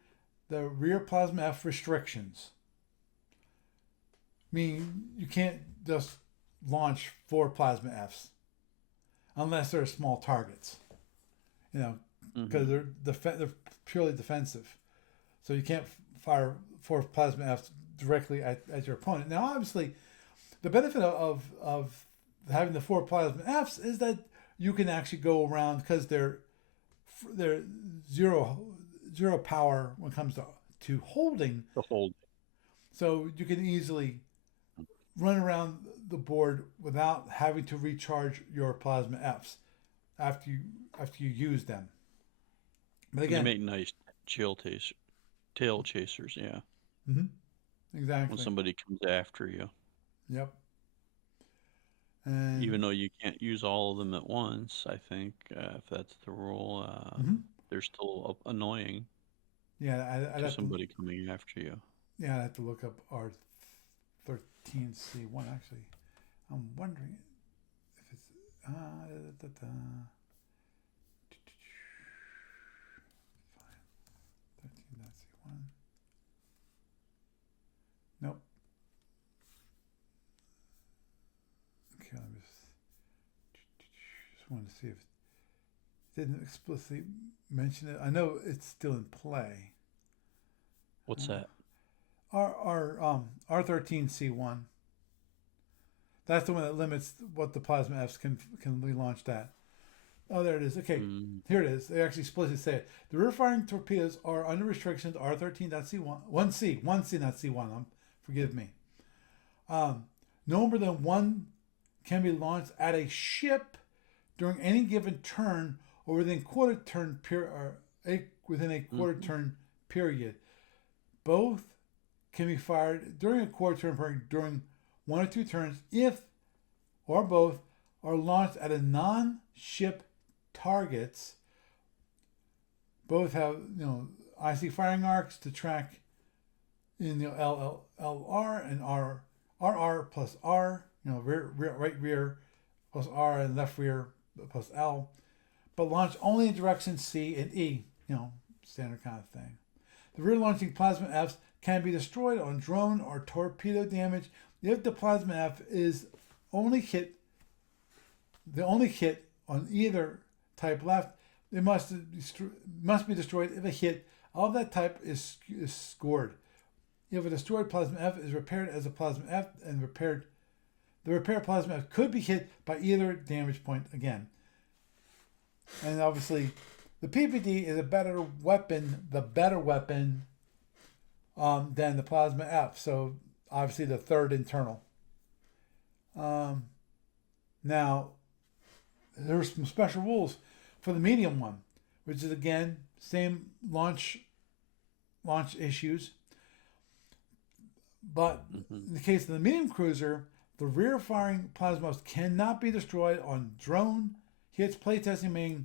the rear plasma F restrictions. Meaning you can't just launch 4 plasma Fs unless they're small targets. Because Mm-hmm. they're purely defensive. So you can't fire 4 plasma Fs directly at your opponent. Now, obviously, the benefit of having the 4 plasma Fs is that you can actually go around because they're zero power when it comes to holding. The whole. So you can easily run around the board without having to recharge your plasma Fs after you use them. But They again, make nice tail chasers. Yeah. mm-hmm, When exactly. somebody comes after you, Yep. And even though you can't use all of them at once, I think if that's the rule, mm-hmm, they're still annoying yeah, to somebody coming after you. I'd have to look up our 13C1 actually. I'm wondering if it's da, da, da, 13.C1. Nope. Okay, let me just wanted to see if it didn't explicitly mention it. I know it's still in play. What's that? R13C1. That's the one that limits what the plasma Fs can be launched at. Oh, there it is. Okay, Mm. here it is. They actually explicitly say it. The rear firing torpedoes are under restrictions R13.C1, 1C, not C1. Forgive me. No more than one can be launched at a ship during any given turn or within within a quarter Mm-hmm. turn period. Both can be fired during a quarter turn period during 1 or 2 turns if or both are launched at a non-ship targets. Both have IC firing arcs to track in LR and RR plus R, right rear plus R and left rear plus L, but launch only in direction C and E, standard kind of thing. The rear launching plasma Fs can be destroyed on drone or torpedo damage if the plasma F is the only hit on either type left. It must be destroyed if a hit of that type is scored. If a destroyed plasma F is repaired as a plasma F and the repaired plasma F could be hit by either damage point again. And obviously, the PPD is the better weapon than the plasma F. So obviously the third internal. Now, there were some special rules for the medium one, which is again same launch issues. But Mm-hmm. in the case of the medium cruiser, the rear firing plasmas cannot be destroyed on drone hits. Playtesting may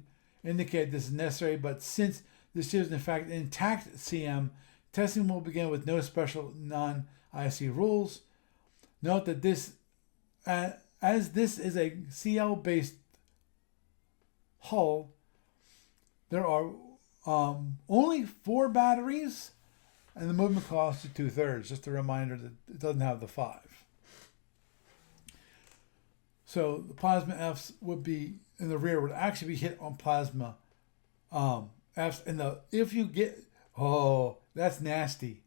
indicate this is necessary, but since this is in fact intact CM, testing will begin with no special non-IC rules. Note that this, as this is a CL-based hull, there are only 4 batteries, and the movement cost is 2/3. Just a reminder that it doesn't have the 5. So the plasma Fs would be in the rear would actually be hit on plasma Fs, and if you get that's nasty.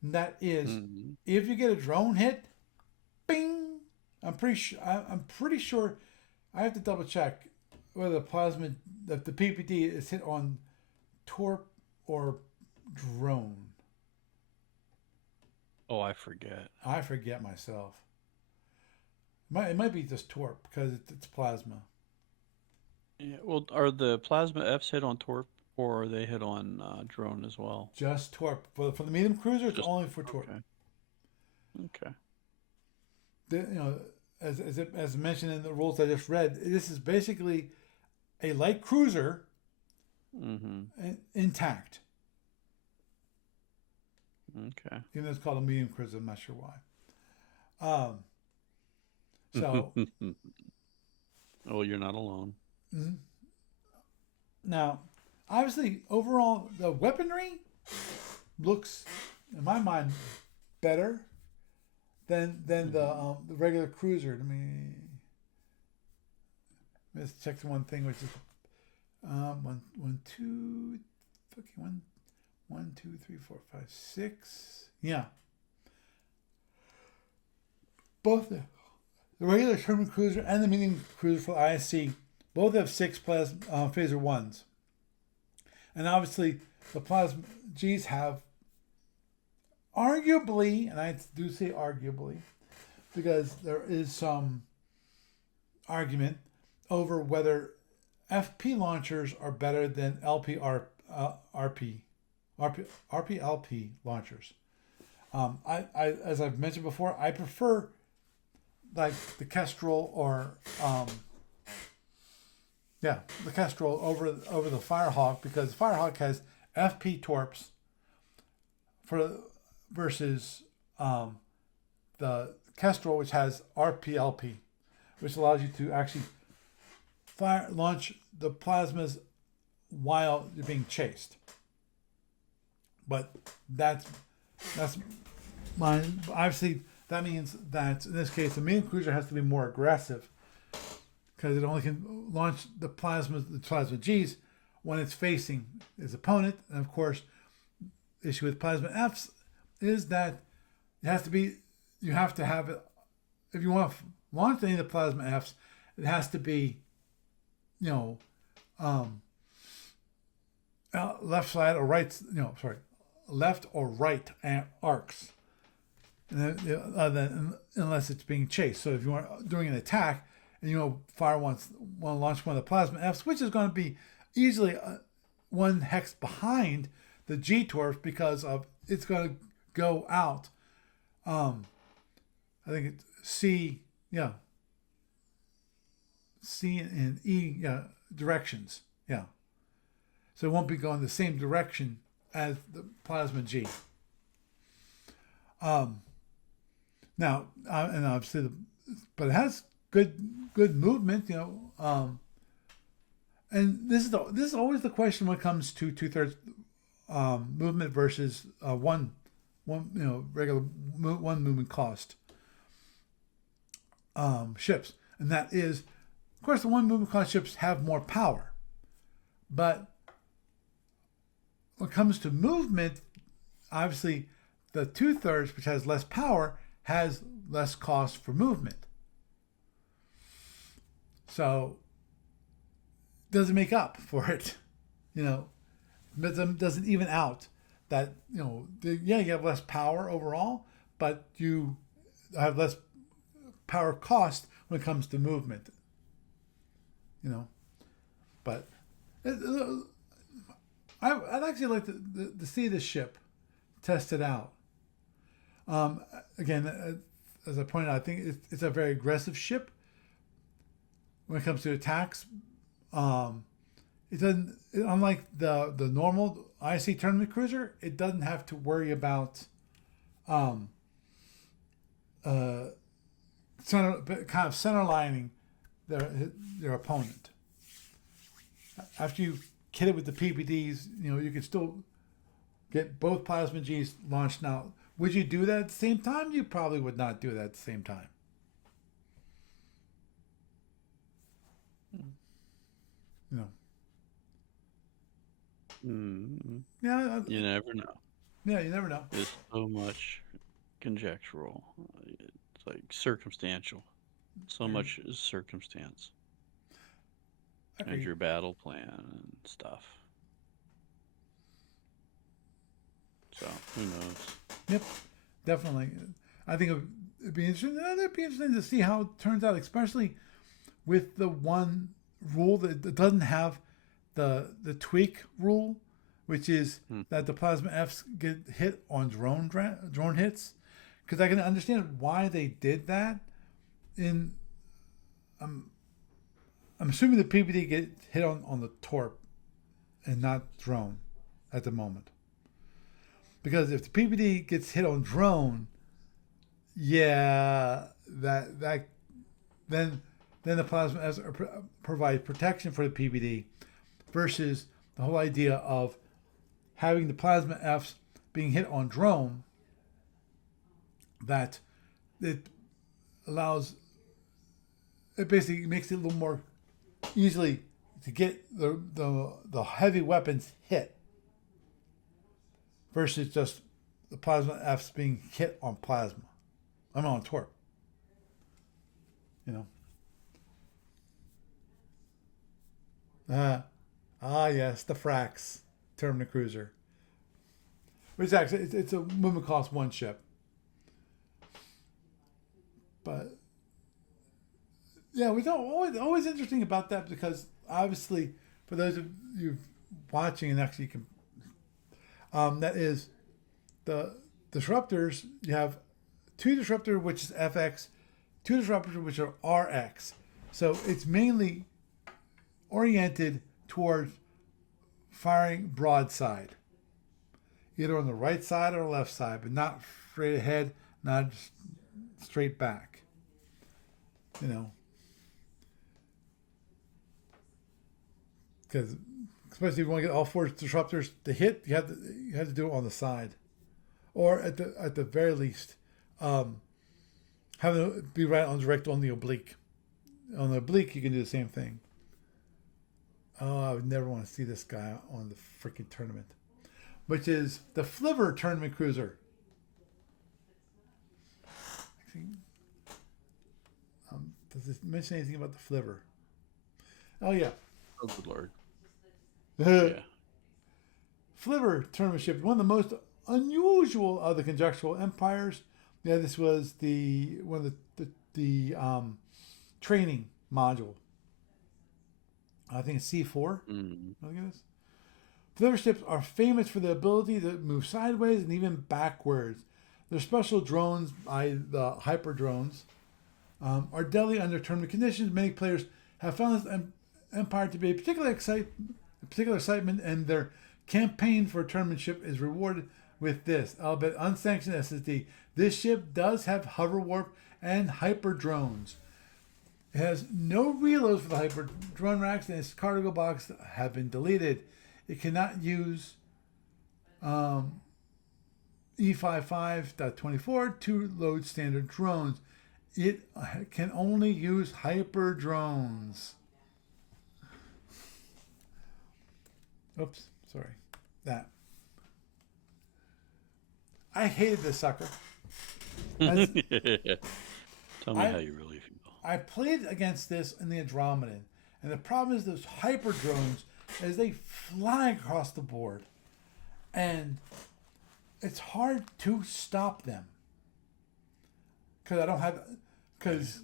And that is Mm-hmm. if you get a drone hit, bing. I'm pretty sure. I have to double check whether the PPD is hit on torp or drone. Oh, I forget. I forget myself. It might be just torp because it's plasma. Yeah. Well, are the plasma Fs hit on torp, or are they hit on drone as well? Just torp for the medium cruiser. It's Just only for torp. okay. Okay. As mentioned in the rules I just read, this is basically a light cruiser Mm-hmm. intact. Okay. Even though it's called a medium cruiser, I'm not sure why. So Oh, you're not alone. mhm. Now, obviously, overall, the weaponry looks, in my mind, better than the regular cruiser. Let's check the one thing, which is one, two, three, four, five, six. Yeah, both the regular Sherman cruiser and the medium cruiser for ISC both have 6 phaser ones, and obviously the plasma Gs have arguably, and I do say arguably, because there is some argument over whether FP launchers are better than RPLP launchers. As I've mentioned before, I prefer like the Kestrel or the Kestrel over the Firehawk, because Firehawk has FP torps versus the Kestrel, which has RPLP, which allows you to actually launch the plasmas while you're being chased. But that's mine. Obviously, that means that in this case, the main cruiser has to be more aggressive because it only can launch the plasma Gs when it's facing its opponent. And of course, the issue with plasma Fs is that it has to be. You have to have it if you want to launch any of the plasma Fs. It has to be, left side or right. Left or right arcs. Unless it's being chased. So if you are doing an attack and want to launch one of the plasma Fs, which is going to be easily one hex behind the G torps because of it's going to go out. I think it's C and E directions. Yeah. So it won't be going the same direction as the plasma G. Now, and obviously, but it has good movement, and this is always the question when it comes to 2/3 movement versus one regular one movement cost ships, and that is, of course, the one movement cost ships have more power, but when it comes to movement, obviously, the 2/3, which has less power, has less cost for movement. So doesn't make up for it, doesn't even out that, you have less power overall, but you have less power cost when it comes to movement. you know. But I'd actually like to see this ship tested out. Again, as I pointed out, I think it's a very aggressive ship when it comes to attacks. It doesn't, unlike the normal IC tournament cruiser, it doesn't have to worry about kind of center lining their opponent. After you kit it with the PPDs, you can still get both plasma Gs launched. Now, would you do that at the same time? You probably would not do that at the same time. You know. Yeah. You never know. Yeah, you never know. There's so much conjectural. It's like circumstantial. So much is circumstance. And your battle plan and stuff. So, who knows? Yep, definitely. I think it'd be interesting. It'd be interesting to see how it turns out, especially with the one rule that doesn't have the tweak rule, which is that the plasma Fs get hit on drone hits. Because I can understand why they did that. I'm assuming the PPD get hit on the torp and not drone at the moment. Because if the PPD gets hit on drone, yeah, then the plasma Fs provide protection for the PPD, versus the whole idea of having the plasma Fs being hit on drone, that it basically makes it a little more easily to get the heavy weapons hit, versus just the plasma Fs being hit on plasma. I'm on torp. Yes, the Frax Terminator Cruiser. Which actually, it's a movement cost one ship. But yeah, we don't always interesting about that, because obviously for those of you watching and actually can, that is the disruptors. You have two disruptor, which is FX, two disruptors which are RX. So it's mainly oriented towards firing broadside, either on the right side or left side, but not straight ahead, not straight back. Because especially if you want to get all four disruptors to hit, you have to do it on the side, or at the very least, having it be right on direct on the oblique. On the oblique, you can do the same thing. Oh, I would never want to see this guy on the freaking tournament, which is the Flivver Tournament Cruiser. Actually, does this mention anything about the Flivver? Oh, yeah. Oh, good Lord. Yeah. Flivver tournament ship, one of the most unusual of the conjectural empires. Yeah, this was one of the training module. I think it's C4. Look at this. Flivver ships are famous for the ability to move sideways and even backwards. Their special drones, the hyper drones, are deadly under tournament conditions. Many players have found this empire to be a particular excitement, and their campaign for a tournament ship is rewarded with this, albeit unsanctioned SSD. This ship does have hover warp and hyper drones. It has no reloads for the hyper drone racks, and its cargo box have been deleted. It cannot use E55.24 to load standard drones. It can only use hyper drones. Oops, sorry. That. I hated this sucker. Tell me how you really feel. I played against this in the Andromedan, and the problem is those hyper drones, as they fly across the board, and it's hard to stop them because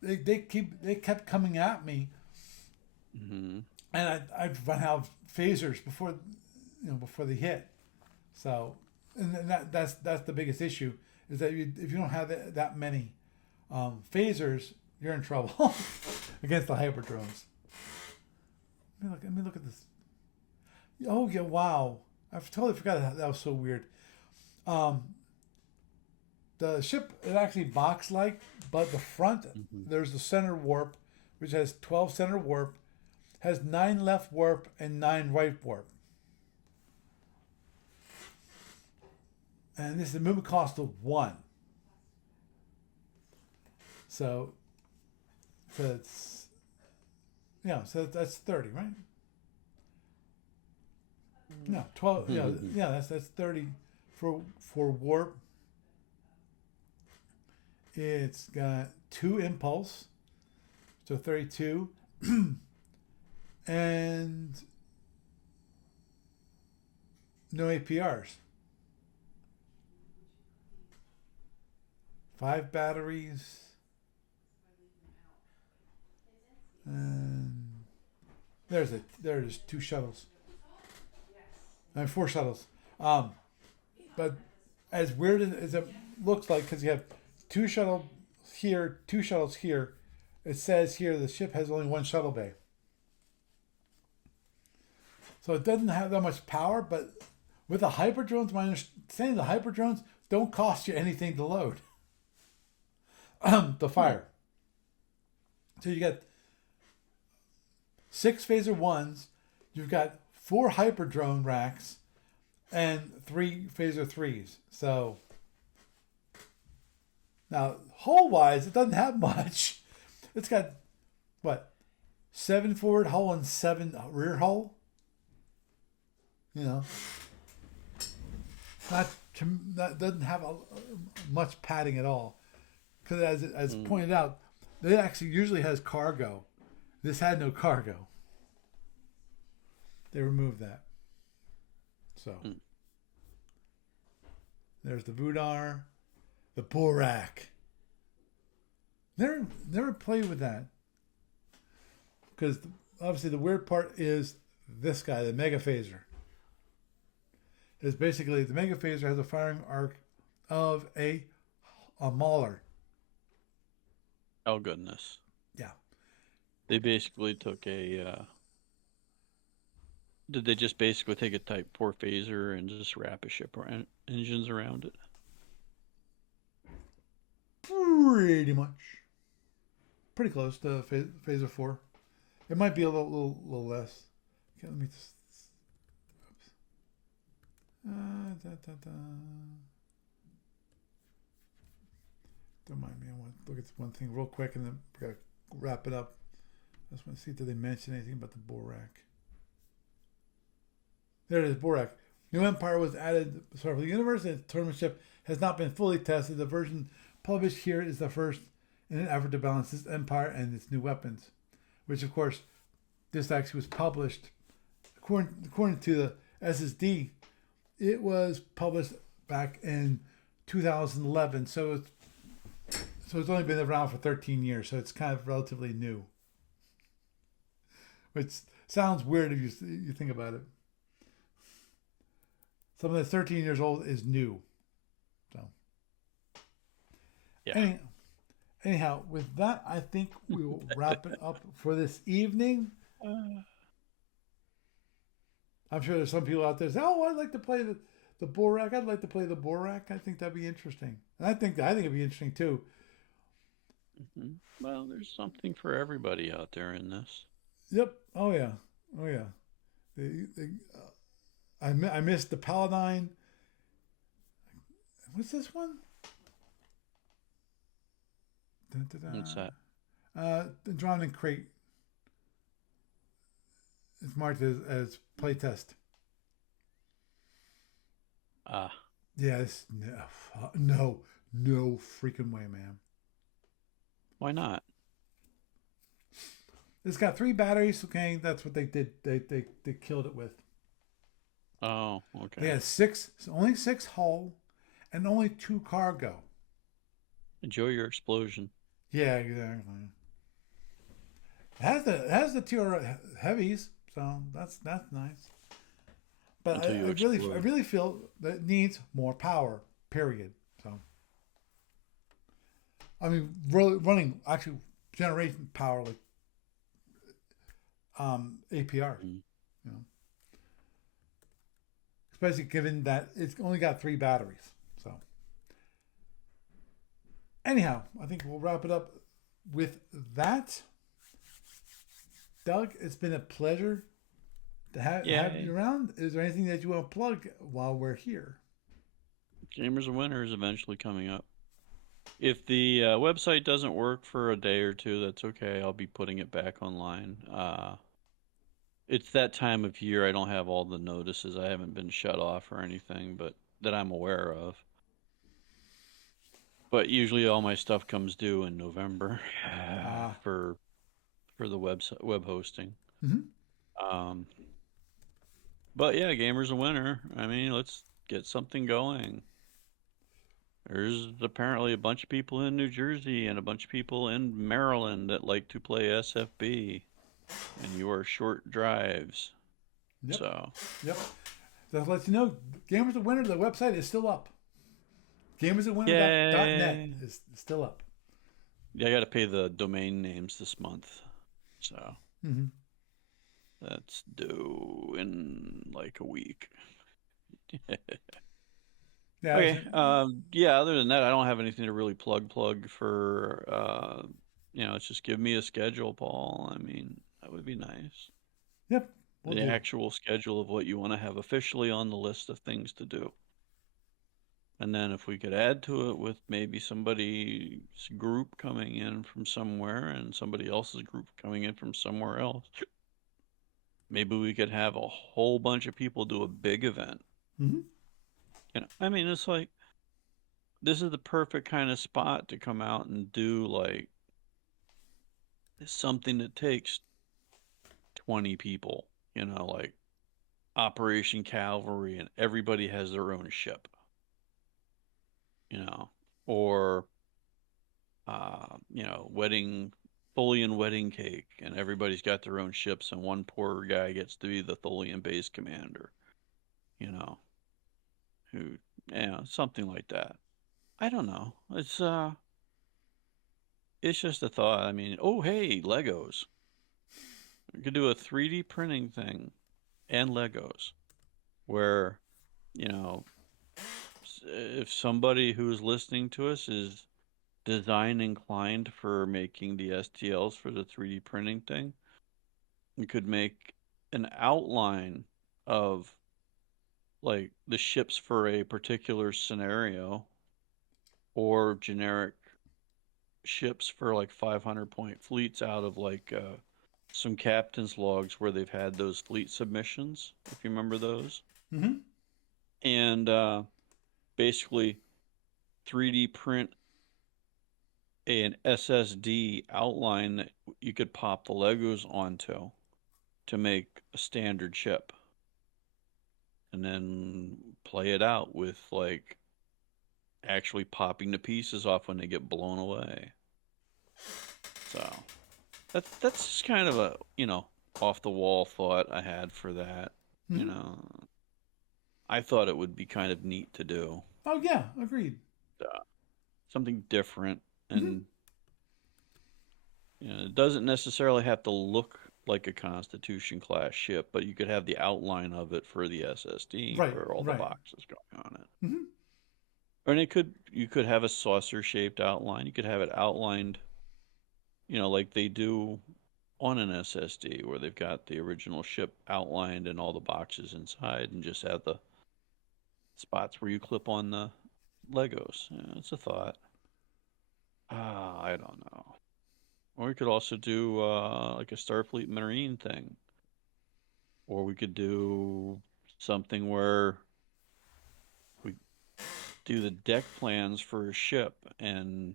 they kept coming at me, and I'd run out of phasers before, before they hit. So, and that's the biggest issue is that if you don't have that many phasers, you're in trouble against the hyperdrones. Let me look at this. Oh yeah, wow! I totally forgot that was so weird. Um, the ship is actually box like, but the front Hmm. there's the center warp, which has 12 center warp, has 9 left warp and 9 right warp. And this is a movement cost of 1. So, so it's so that's 30, right? No, 12. Yeah, yeah, that's 30 for warp. It's got 2 impulse, so 32, and no APRs. 5 batteries, and there's 2 shuttles. And 4 shuttles. Um, but as weird as it looks like, because you have 2 shuttles here, 2 shuttles here, it says here the ship has only 1 shuttle bay. So it doesn't have that much power, but with the hyperdrones, my understanding, the hyperdrones don't cost you anything to load, to fire. So you got 6 phaser 1s, you've got 4 hyperdrone racks, and 3 phaser 3s. So now hull wise, it doesn't have much. It's got what, 7 forward hull and 7 rear hull. You know, not that doesn't have much padding at all. Because as pointed out, it actually usually has cargo. This had no cargo. They removed that. So there's the Vudar, the Borak. Never played with that. Because obviously the weird part is this guy, the Mega Phaser. Is basically the Mega Phaser has a firing arc of a Mauler. Oh goodness. Yeah. They basically took a. Did they just basically take a Type 4 phaser and just wrap a ship engines around it? Pretty much. Pretty close to Phaser 4. It might be a little less. Okay, let me just. Don't mind me. I want to look at one thing real quick and then we gotta wrap it up. I just want to see, did they mention anything about the Borak? There it is, Borak. New Empire was added. Sorry, for the universe, and its tournament ship has not been fully tested. The version published here is the first in an effort to balance this empire and its new weapons. Which, of course, this actually was published, according to the SSD, it was published back in 2011. So it's only been around for 13 years. So it's kind of relatively new. Which sounds weird if you think about it. Something that's 13 years old is new. So, Yeah. Anyhow, with that, I think we will wrap it up for this evening. I'm sure there's some people out there that say, "Oh, I'd like to play the Borak. I'd like to play the Borak. I think that'd be interesting." And I think it'd be interesting too. Well, there's something for everybody out there in this. Yep. Oh yeah. Oh yeah. I missed the Paladine. What's this one? Dun, dun, dun. What's that? The Drawn in Crate. It's marked as playtest. Ah. Yes. No freaking way, man. Why not? It's got 3 batteries. Okay, that's what they did. They killed it with. Oh, okay. They had only 6 hull, and only 2 cargo. Enjoy your explosion. Yeah, exactly. It has the TR heavies, So that's nice. But until you I explode. really feel that it needs more power. Period. So I mean, really running actually generation power like APR. Mm. You know, especially given that it's only got 3 batteries. So anyhow, I think we'll wrap it up with that. Doug, it's been a pleasure to have you Yay. around. Is there anything that you want to plug while we're here? Gamers and Winter is eventually coming up. If the website doesn't work for a day or two, that's okay. I'll be putting it back online. It's that time of year. I don't have all the notices. I haven't been shut off or anything, but that I'm aware of. But usually all my stuff comes due in November Ah, for the web hosting. mm-hmm. Um, but yeah, Gamers and Winter. I mean, let's get something going. There's apparently a bunch of people in New Jersey and a bunch of people in Maryland that like to play SFB, and you are short drives. Yep, So, yep. Just to let you know, Gamers of Winter, the website is still up. Gamersofwinter.net yay! is still up. Yeah, I got to pay the domain names this month. So, Mm-hmm. that's due in like a week. Yeah, Okay. Yeah, other than that, I don't have anything to really plug for it's just give me a schedule, Paul. I mean, that would be nice. yep, we'll The do. actual schedule of what you want to have officially on the list of things to do. And then if we could add to it with maybe somebody's group coming in from somewhere and somebody else's group coming in from somewhere else, maybe we could have a whole bunch of people do a big event. Mm-hmm. I mean, it's like this is the perfect kind of spot to come out and do like something that takes 20 people, like Operation Cavalry and everybody has their own ship, you know, or wedding Tholian wedding cake, and everybody's got their own ships, and one poor guy gets to be the Tholian base commander, you know, who, something like that. I don't know. It's just a thought. I mean, oh hey, Legos. We could do a 3D printing thing and Legos, where you know, if somebody who's listening to us is design inclined for making the STLs for the 3D printing thing, we could make an outline of like the ships for a particular scenario or generic ships for like 500 point fleets out of like some captain's logs where they've had those fleet submissions, if you remember those. Mm-hmm. And basically 3D print an SSD outline that you could pop the Legos onto to make a standard chip and then play it out with like actually popping the pieces off when they get blown away. So that's just kind of a, off the wall thought I had for that. You Mm-hmm. know, I thought it would be kind of neat to do Oh yeah, agreed. something different Mm-hmm. and it doesn't necessarily have to look like a Constitution class ship, but you could have the outline of it for the SSD Right, for all the right. boxes going on it. Mm-hmm. And you could have a saucer shaped outline. You could have it outlined, like they do on an SSD where they've got the original ship outlined and all the boxes inside and just have the spots where you clip on the Legos. Yeah, it's a thought. I don't know. Or we could also do like a Starfleet Marine thing. Or we could do something where we do the deck plans for a ship and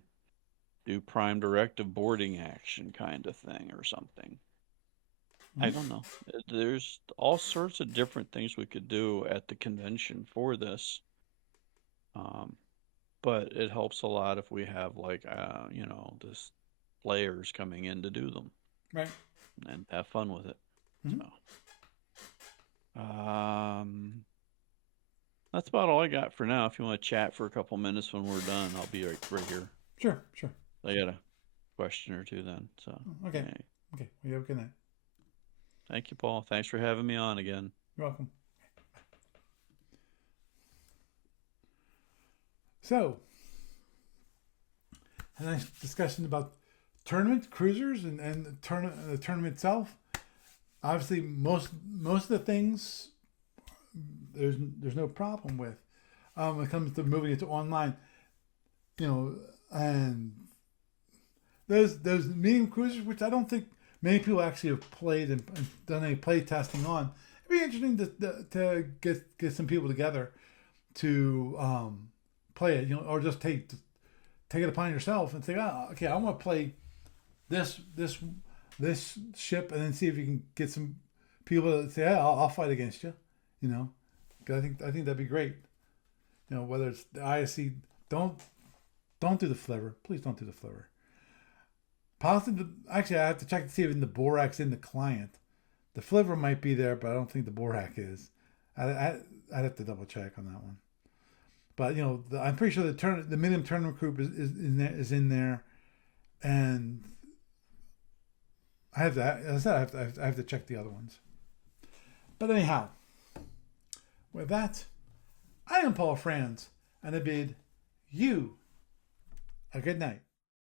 do prime directive boarding action kind of thing or something. I Mm-hmm. don't know. There's all sorts of different things we could do at the convention for this. Um, but it helps a lot if we have like this players coming in to do them Right. and have fun with it. Mm-hmm. So. That's about all I got for now. If you want to chat for a couple minutes when we're done, I'll be right here. Sure, sure. I got a question or two then. So Okay. hey, Okay. Well, you have a good night. thank you, Paul. Thanks for having me on again. You're welcome. So, a nice discussion about tournament cruisers and the tournament itself. Obviously, most of the things there's no problem with when it comes to moving it to online. You know, and those medium cruisers, which I don't think many people actually have played and done any play testing on. It'd be interesting to get some people together to play it, or just take it upon yourself and say, oh, okay, I want to play this ship, and then see if you can get some people to say, yeah, I'll fight against you. 'Cause I think that'd be great. Whether it's the ISC, don't do the flivver. Please don't do the flivver. Possibly, actually, I have to check to see if the Borak's in the client. The flivver might be there, but I don't think the Borak is. I'd have to double check on that one. But I'm pretty sure the medium tournament group is in there, and I have to. As I said, I have to check the other ones. But anyhow, with that, I am Paul Franz, and I bid you a good night.